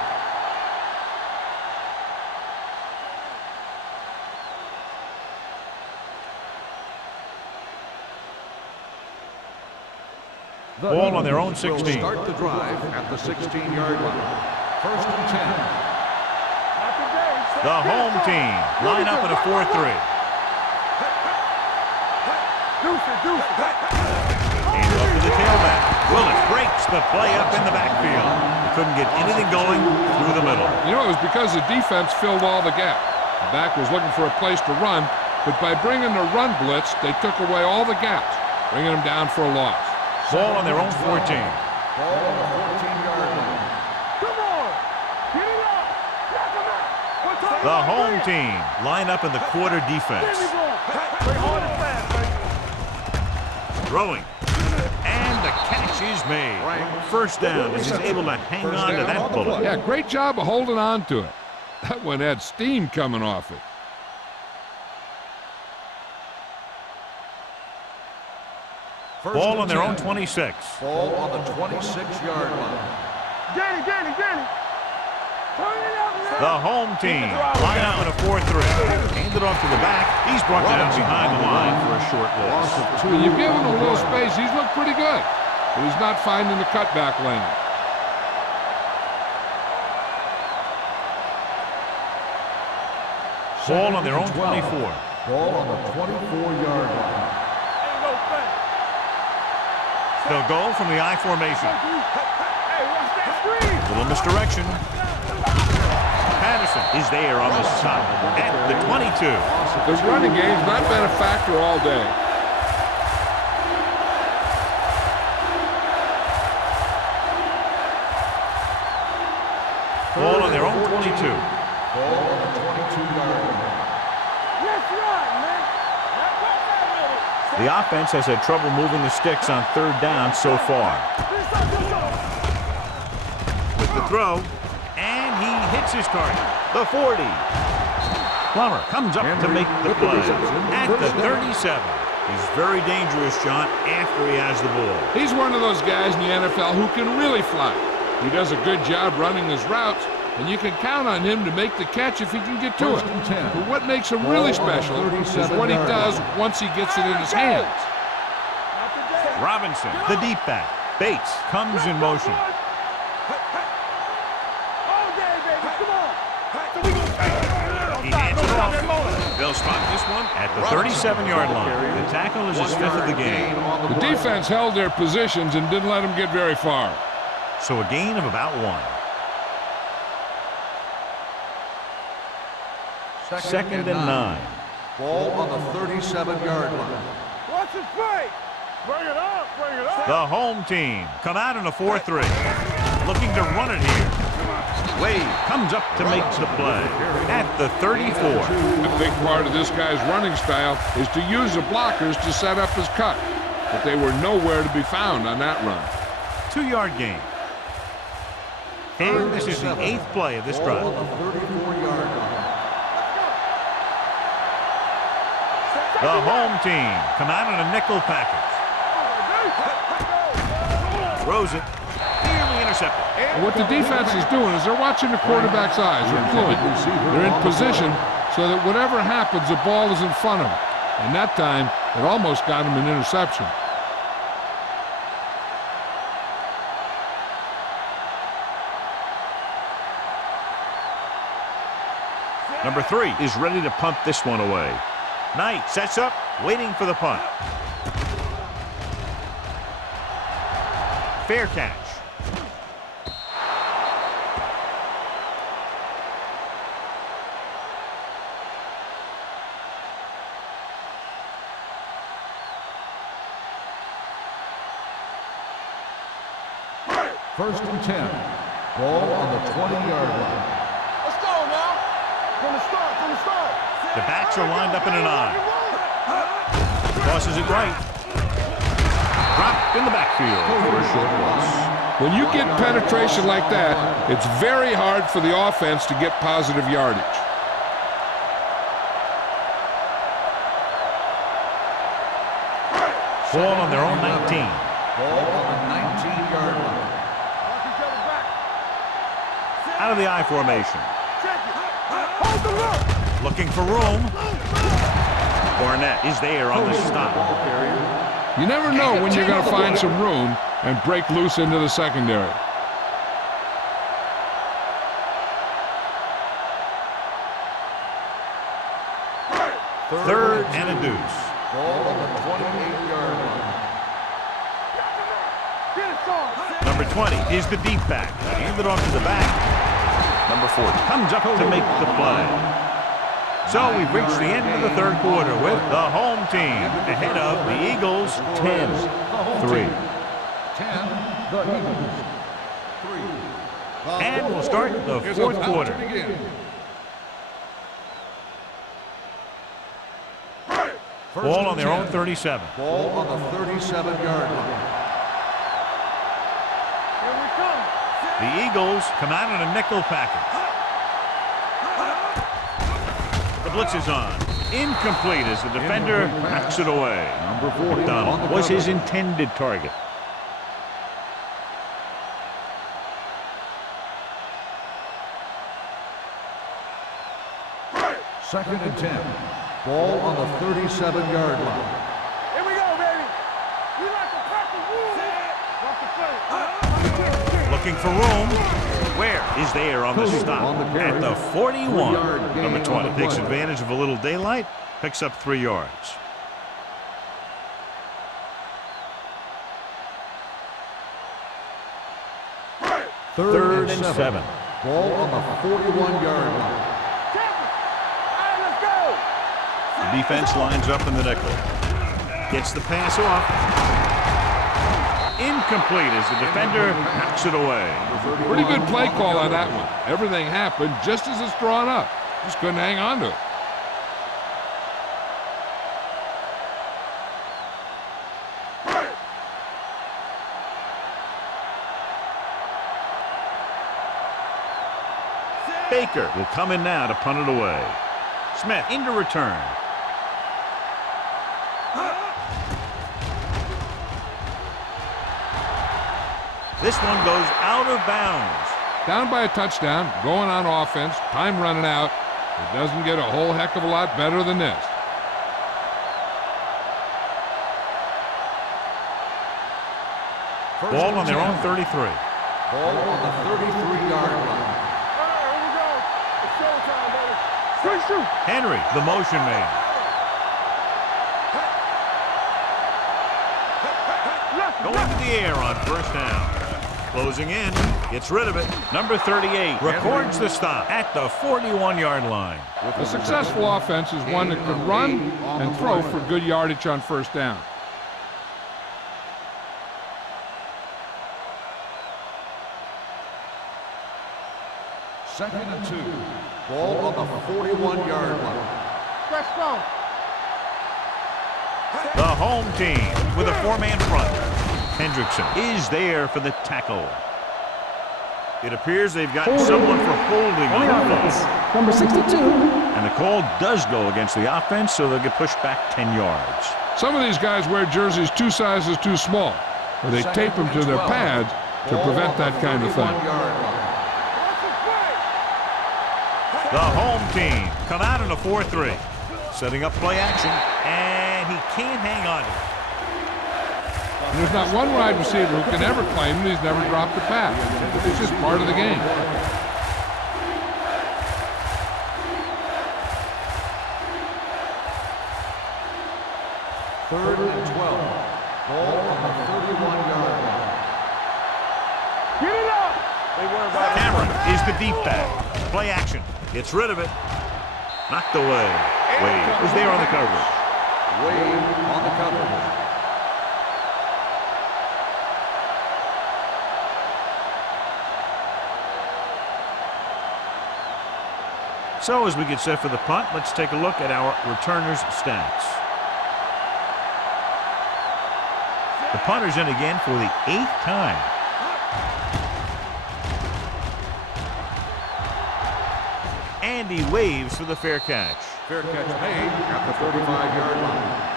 Ball on their own 16. Will start the drive at the 16-yard line. First and 10. The home team line up in a 4-3. Hand off to the tailback. Willis breaks the play up in the backfield. He couldn't get anything going through the middle. You know, it was because the defense filled all the gaps. The back was looking for a place to run, but by bringing the run blitz, they took away all the gaps, bringing them down for a loss. Ball on their own 14. Ball on the 14-yard line. Come on. Get it up. Knock him out. What's up? The home team line up in the quarter defense. Play hard and fast, baby. Throwing. And the catch is made. First down as he's able to hang on to that bullet. Yeah, great job of holding on to it. That one had steam coming off it. Ball on their own 26. Ball on the 26-yard line. Danny. Turn it up now. The home team line up in a 4-3. Hand it off to the back. He's brought down behind the line for a short loss. When you've given him a little space, he's looked pretty good, but he's not finding the cutback lane. Ball on their own 24. Ball on the 24-yard line. Ain't no thing. They'll go from the I formation. Hey, watch that screen. Little misdirection. Patterson is there on the stop at the 22. This running game's not been a factor all day. Ball on their own 22. Ball on the 22-yard line. Let's run, man. The offense has had trouble moving the sticks on third down so far. With the throw, and he hits his target. The 40. Plummer comes up to make the play at the 37. He's very dangerous, John, after he has the ball. He's one of those guys in the NFL who can really fly. He does a good job running his routes, and you can count on him to make the catch if he can get to it. But what makes him really special is what he does once he gets it in his hands. Robinson, the deep back. Bates comes in motion. He hands it off. They'll spot this one at the 37-yard line. The tackle is his fifth of the game. The defense held their positions and didn't let him get very far. So a gain of about 1. Second and 9. Ball on the 37-yard line. Watch his play. Bring it up. The home team come out in a 4-3. Looking to run it here. Wade comes up to make the play at the 34. A big part of this guy's running style is to use the blockers to set up his cut. But they were nowhere to be found on that run. 2-yard gain. And this is the 8th play of this drive. Ball on the 34-yard line. The home team come out in a nickel package. Throws it. Nearly intercepted. And what the defense is doing is they're watching the quarterback's eyes. They're in position so that whatever happens, the ball is in front of them. And that time, it almost got him an interception. Number 3 is ready to punt this one away. Knight sets up, waiting for the punt. Fair catch. First and 10. Ball on the 20-yard line. Let's go now. From the start. The backs are lined up in an I. Tosses it right. Dropped in the backfield for a short loss. When you get penetration like that, it's very hard for the offense to get positive yardage. Ball on their own 19. Ball on the 19-yard line. Out of the I formation. Hold the look. Looking for room. Barnett is there on the stop. You never know when you're going to find some room and break loose into the secondary. Third and a deuce. Ball on the 28-yard line. Number 20 is the deep back. Hand it off to the back. Number 40 comes up to make the play. So we've reached the end of the third quarter with the home team ahead of the Eagles 10-3. 10, the Eagles. 3. And we'll start the Here's fourth about to quarter. begin. Ball on their own 37. Ball on the 37-yard line. Here we come. The Eagles come out in a nickel package. The blitz is on. Incomplete as the defender knocks it away. Number 40 Donald was his intended target. Second and 10. Ball on the 37-yard line. Here we go, baby. We like to practice rules. Watch the play. Looking for room. Where is there on the stop? On the carry. At the 41. 3-yard gain Number on 20 the takes play. advantage of a little daylight. Picks up 3 yards. Third and 7. Ball on the 41-yard line. All right, let's go. The defense lines up in the nickel. Gets the pass off. Incomplete as the defender knocks it away. Pretty good play call on that one. Everything happened just as it's drawn up. Just couldn't hang on to it. Baker will come in now to punt it away. Smith into return. This one goes out of bounds. Down by a touchdown, going on offense, time running out. It doesn't get a whole heck of a lot better than this. Ball on their own 33. Ball on the 33-yard line. All right, here we go. It's showtime, baby. Straight shoot. Henry, the motion man. Going to the air on first down. Closing in. Gets rid of it. Number 38 records the stop at the 41-yard line. A successful offense is one that can run and throw for good yardage on first down. Second and 2. Ball on the 41-yard line. Let's go. The home team with a 4-man front. Hendrickson is there for the tackle. It appears they've got someone for holding on the offense. Number 62. And the call does go against the offense, so they'll get pushed back 10 yards. Some of these guys wear jerseys 2 sizes too small, or they tape them to their pads to prevent that kind of thing. The home team come out in a 4-3. Setting up play action, and he can't hang on to it. There's not one wide receiver who can ever claim that he's never dropped a pass. It's just part of the game. Third and 12. Ball on the 31-yard line. Get it up. They worry about Cameron is the deep back. Play action. Gets rid of it. Knocked away. Wade was there on the coverage. Wade on the coverage. So as we get set for the punt, let's take a look at our returners' stats. The punter's in again for the 8th time. And he waves for the fair catch. Fair catch made at the 35-yard line.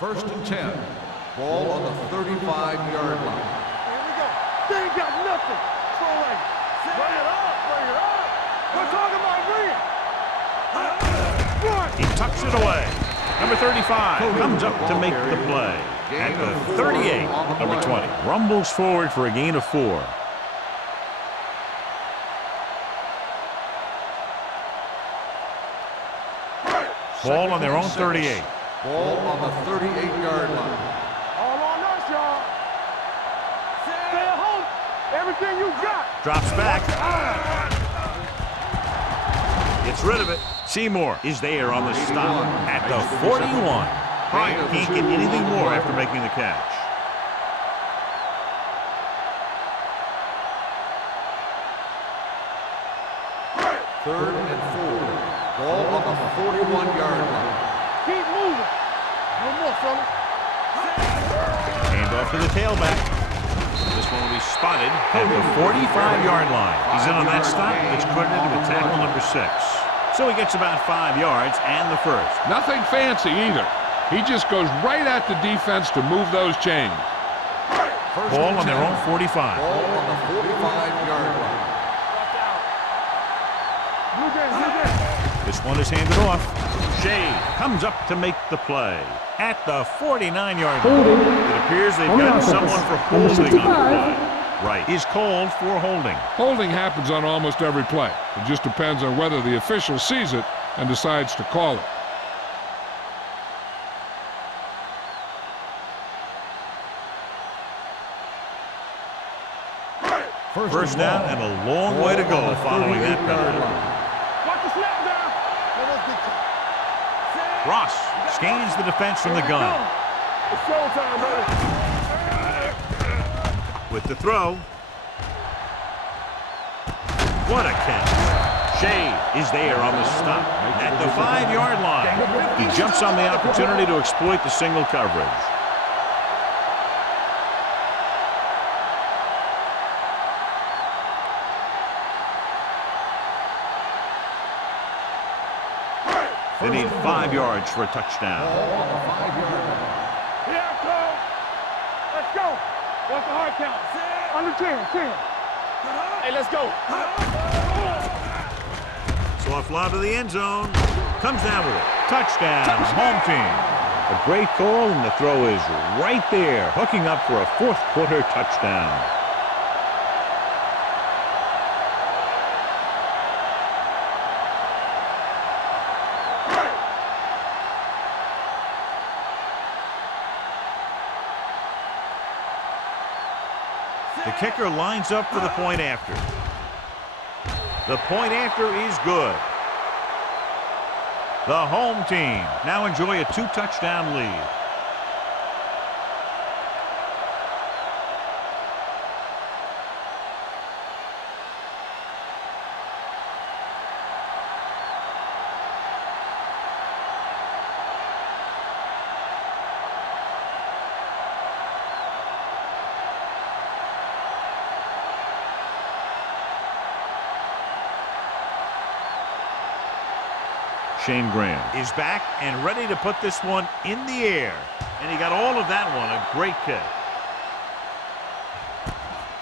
First and 10. Ball on the 35-yard line. Here we go. They ain't got nothing. So like, bring it up, bring it up. We're talking about bring it. He tucks it away. Number 35 comes up to make the play. At the 38, number 20 rumbles forward for a gain of 4. Ball on their own 38. Ball on the 38-yard line. All on everything you got. Drops back. Gets rid of it. Seymour is there on the stop at the 41. Bryant can't get anything more after making the catch. Third and 4. Ball on the 41-yard line. Keep moving. No more, fella. Hand off to the tailback. This one will be spotted at the 45-yard line. He's in on that stop. It's credited with tackle number 6. So he gets about 5 yards and the first. Nothing fancy either. He just goes right at the defense to move those chains. Ball on their own 45. Ball on the 45-yard line. This one is handed off. Shea comes up to make the play at the 49-yard line. It appears they've got someone for holding on the play. Right, is called for holding. Holding happens on almost every play. It just depends on whether the official sees it and decides to call it. First down and a long way to go following that penalty. Watch the snap down. Ross scans the defense from the gun. It's showtime, baby. With the throw. What a catch. Shea is there on the stop at the 5-yard line. He jumps on the opportunity to exploit the single coverage. They need 5 yards for a touchdown. Here I come. Let's go. What's the hard count? Under 10. Hey, let's go. Soft lob to the end zone. Comes down with it. Touchdown. Home team. A great call, and the throw is right there, hooking up for a fourth-quarter touchdown. The kicker lines up for the point after. The point after is good. The home team now enjoy a 2-touchdown lead. Shane Graham is back and ready to put this one in the air. And he got all of that one. A great kick.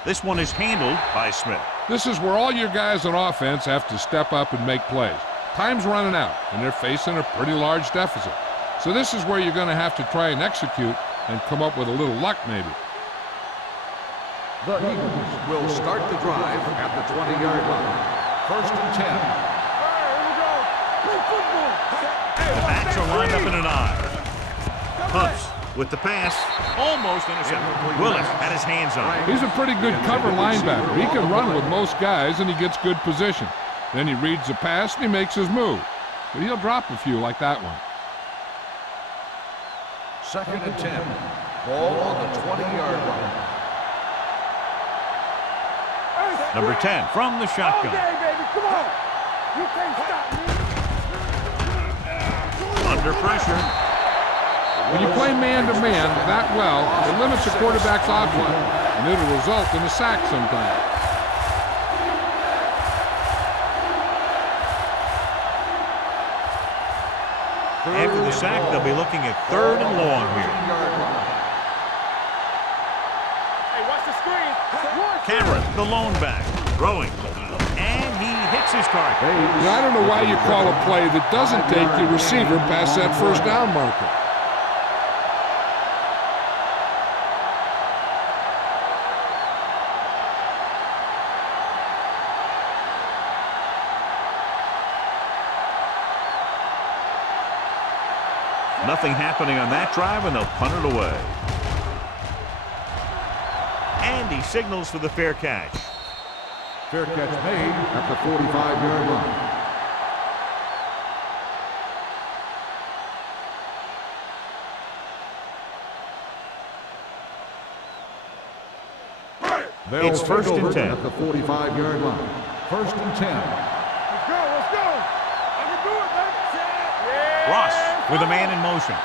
This one is handled by Smith. This is where all your guys on offense have to step up and make plays. Time's running out, and they're facing a pretty large deficit. So this is where you're going to have to try and execute and come up with a little luck maybe. The Eagles will start the drive at the 20-yard line. First and 10. The backs are lined up in an eye. Hunts with the pass, almost intercepted. Willis had his hands on it. He's a pretty good cover linebacker. He can run with most guys, and he gets good position. Then he reads the pass, and he makes his move. But he'll drop a few like that one. Second and 10. Ball on the 20-yard line. Number 10 from the shotgun. Okay, baby, come on. You can't stop me. Under pressure. When you play man-to-man that well, it limits a quarterback's options, and it'll result in a sack sometimes. After the sack, they'll be looking at 3rd and long here. Hey, watch the screen. Cameron, the lone back, throwing. And he hits his target. Now, I don't know why you call a play that doesn't take your receiver past that first down marker. Nothing happening on that drive, and they'll punt it away. And he signals for the fair catch. Fair catch made at the 45-yard line. It's first and 10. At the 45-yard line. First and 10. Let's go, let's go. I can do it, baby. Yeah. Ross with a man in motion.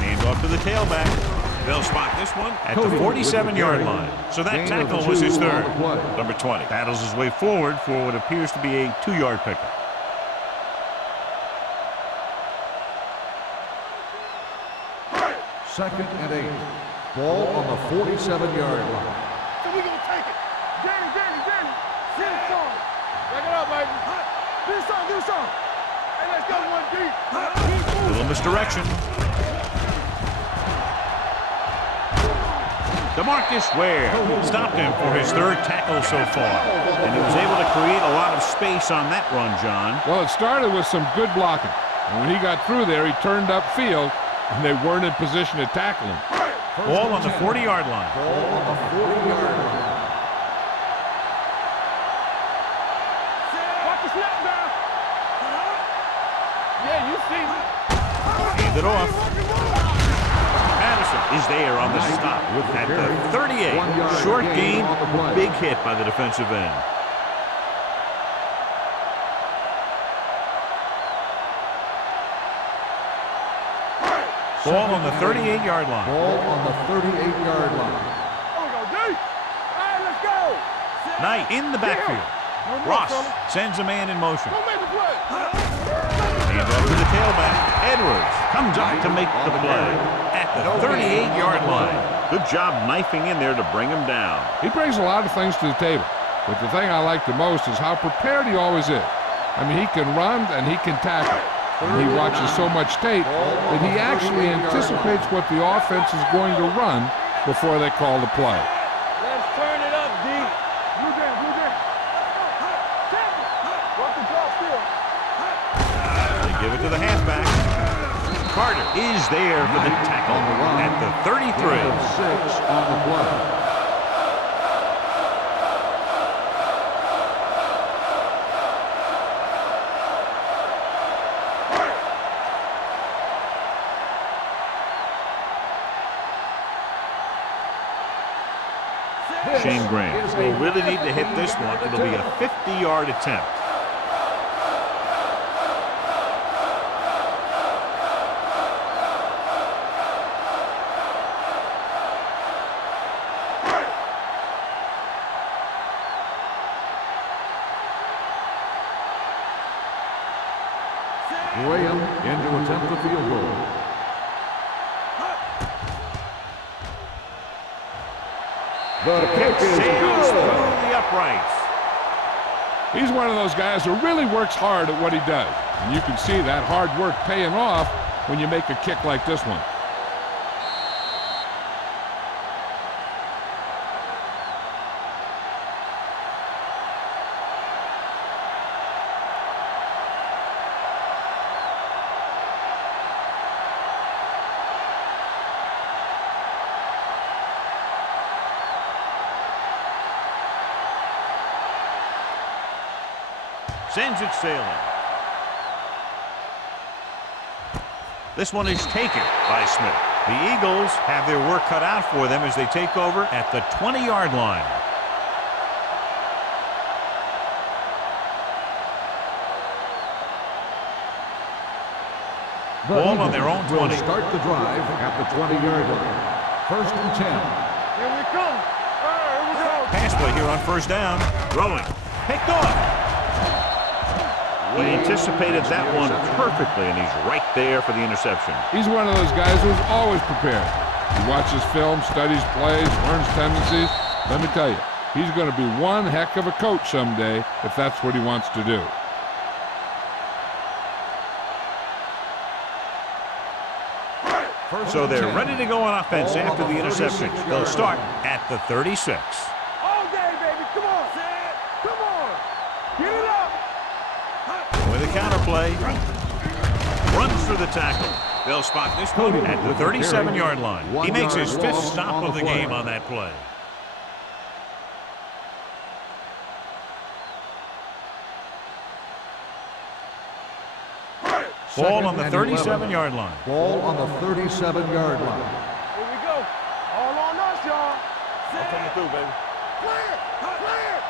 Hands off to the tailback. They'll spot this one at the 47-yard line. So that tackle was his third. Number 20 battles his way forward for what appears to be a 2-yard pickup. Second and 8. Ball on the 47-yard line. So we gonna take it. Danny. Get it on. Back it up, baby. Do something. Hey, let's go one deep. Little misdirection. DeMarcus Ware stopped him for his third tackle so far. And he was able to create a lot of space on that run, John. Well, it started with some good blocking. And when he got through there, he turned upfield, and they weren't in position to tackle him. Ball on the 40-yard line. Ball on the 40-yard line. Watch the snap down. Yeah, you see me. Hand it off. Madison is there on the stop at the 38. Short gain, big hit by the defensive end. Ball on the 38-yard line. Ball on the 38-yard line. Oh, we go deep. All right, let's go. Knight in the backfield. Ross sends a man in motion. Go make the play. Hands off to the tailback. Edwards comes up to make the play at the 38-yard line. Good job knifing in there to bring him down. He brings a lot of things to the table. But the thing I like the most is how prepared he always is. I mean, he can run and he can tackle. And he watches so much tape that he actually anticipates what the offense is going to run before they call the play. Let's turn it up, D. Blue down. Watch the drop still. They give it to the halfback. Carter is there for the tackle at the 33. 6 on the play. Shane Graham will really need to hit this one. It'll be a 50-yard attempt. Graham in to attempt the field goal. The kick sails through the uprights. He's one of those guys who really works hard at what he does. And you can see that hard work paying off when you make a kick like this one. Sends it sailing. This one is taken by Smith. The Eagles have their work cut out for them as they take over at the 20-yard line. Ball on their own 20. Start the drive at the 20-yard line. First and 10. Here we come. All right, here we go. Pass play here on first down. Throwing. Picked off. He anticipated that one perfectly, and he's right there for the interception. He's one of those guys who's always prepared. He watches film, studies plays, learns tendencies. Let me tell you, he's going to be one heck of a coach someday if that's what he wants to do. So they're ready to go on offense after the interception. They'll start at the 36. All day, baby. Come on. Come on. Get it up. With a counterplay, runs through the tackle. They'll spot this one at the 37-yard line. He makes his fifth stop of the game on that play. Ball on the and 37-yard line. Ball on the 37-yard line. Here we go. All on us, y'all. I'm coming through, baby. Clear! Clear!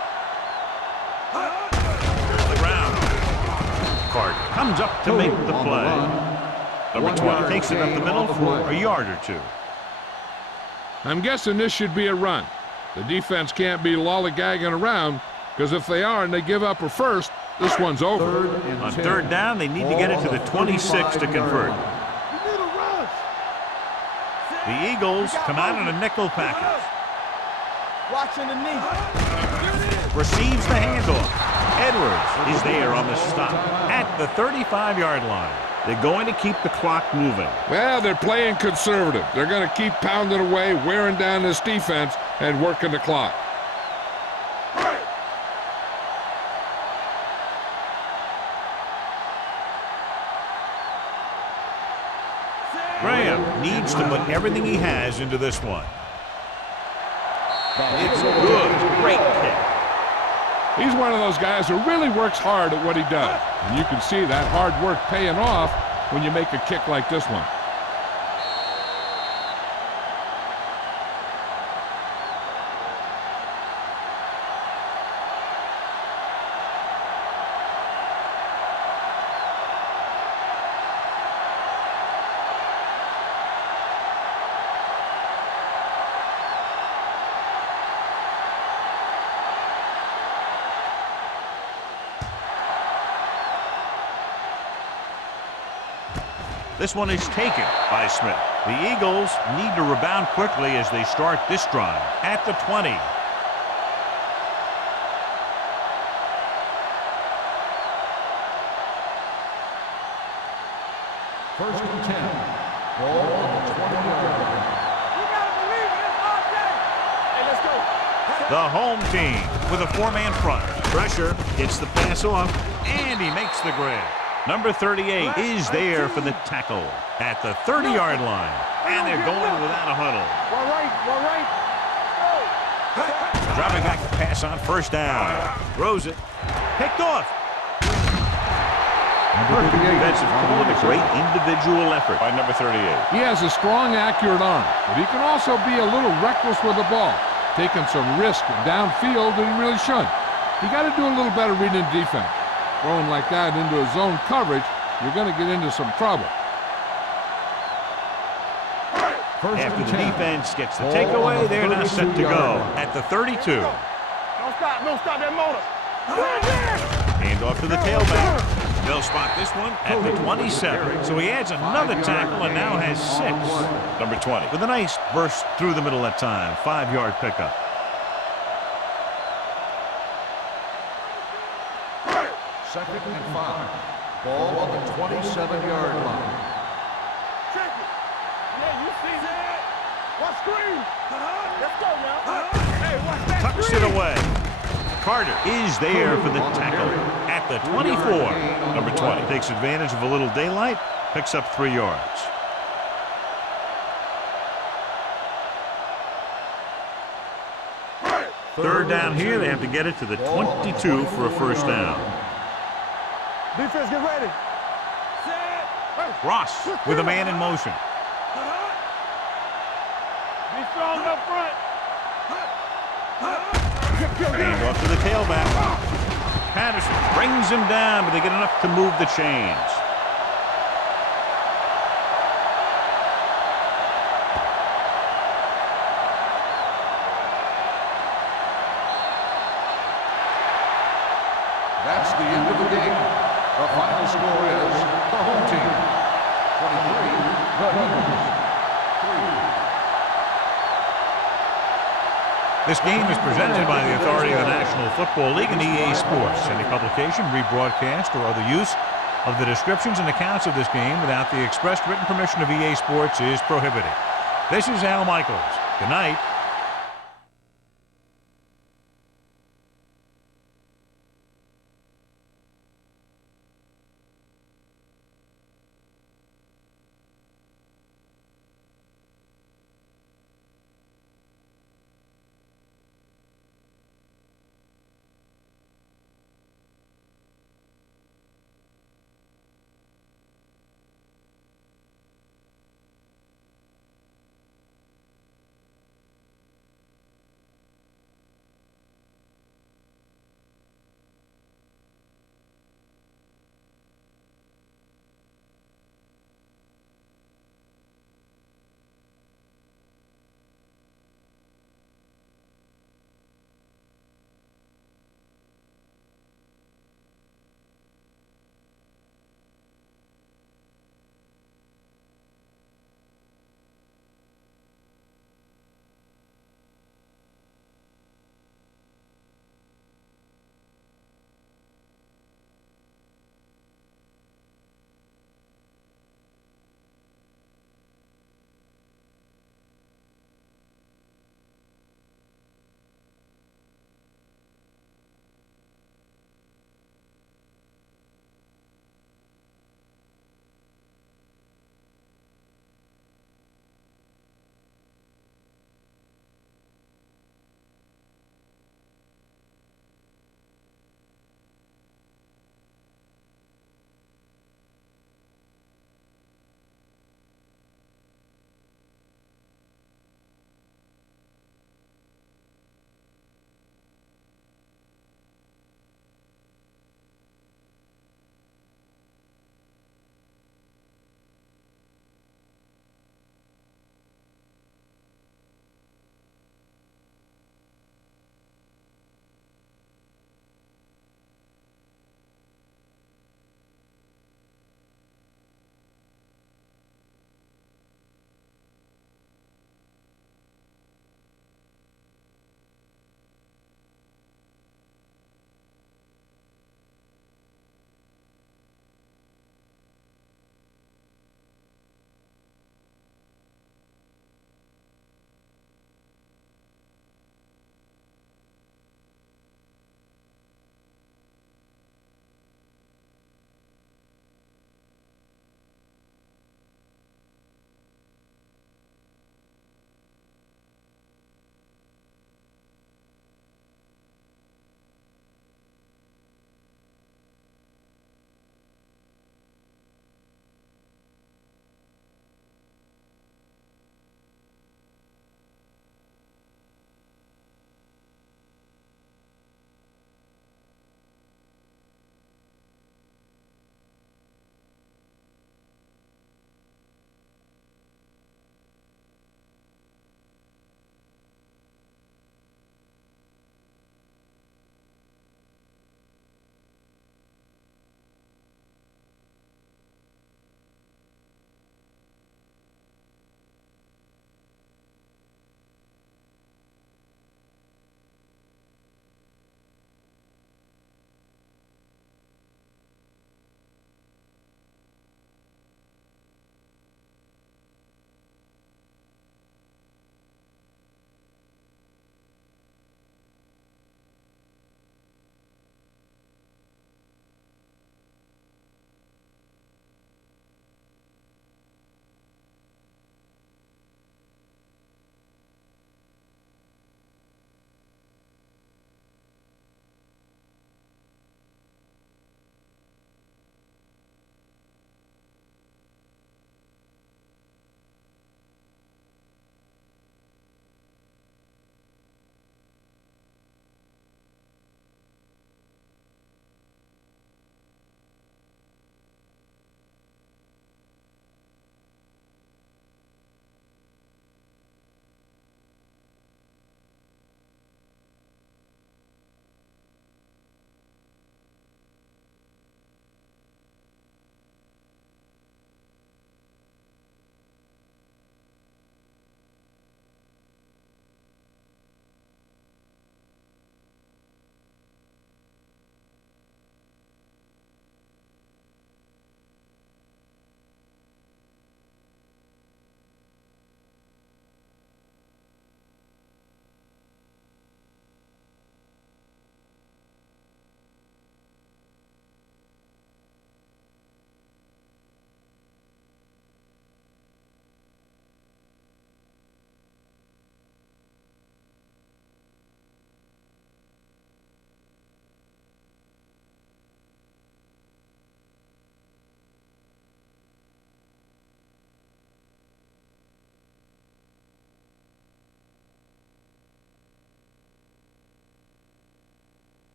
On the ground. Carter comes up to make the On the play. run, Number 1 20 yard takes it up the gain middle on the for play. a yard or two. I'm guessing this should be a run. The defense can't be lollygagging around, because if they are and they give up a first, this one's over. 3rd and On 10. third down, they need to get it to the 26 to 35-yard convert. line. You need a rush. The Eagles come out in a nickel package. Watching the knee. Receives the handoff. Edwards is there on the stop at the 35-yard line. They're going to keep the clock moving. Well, they're playing conservative. They're going to keep pounding away, wearing down this defense, and working the clock. Graham needs to put everything he has into this one. It's good. Great kick. He's one of those guys who really works hard at what he does. And you can see that hard work paying off when you make a kick like this one. This one is taken by Smith. The Eagles need to rebound quickly as they start this drive at the 20. First and 10. Ball on the 20-yard line. You gotta believe in this all day. Hey, let's go. The home team with a four-man front. Pressure gets the pass off, and he makes the grab. Number 38 is there for the tackle at the 30-yard line. And they're going without a huddle. One right, one right. Go. Dropping back to pass on first down. Throws it. Picked off. Number 38 Defensive call and a great individual effort by number 38. He has a strong, accurate arm, but he can also be a little reckless with the ball, taking some risk downfield that he really shouldn't. You got to do a little better reading the defense. Throwing like that into a zone coverage, you're going to get into some trouble. After the defense gets the takeaway, they're now set to go at the 32. Don't stop that motor. Hand off to the tailback. They'll spot this one at the 27. So he adds another tackle and now has 6. Number 20 with a nice burst through the middle that time. 5-yard pickup. Second and 5. Ball on the 27-yard line. Check it. Yeah, you see that? What screen? Let's go now. Hey, watch that Tucks screen. it away. Carter is there for the tackle at the 24. Number 20 takes advantage of a little daylight, picks up 3 yards. Third down here, they have to get it to the 22 for a first down. Defense, get ready. Ross with a man in motion. Be strong up front. Hand off to the tailback. Patterson brings him down, but they get enough to move the chains. That's the end of the game. The final score is the home team 23, the Eagles 3. This game is presented by the authority of the National Football League and EA Sports. Any publication, rebroadcast, or other use of the descriptions and accounts of this game without the expressed written permission of EA Sports is prohibited. This is Al Michaels. Good night.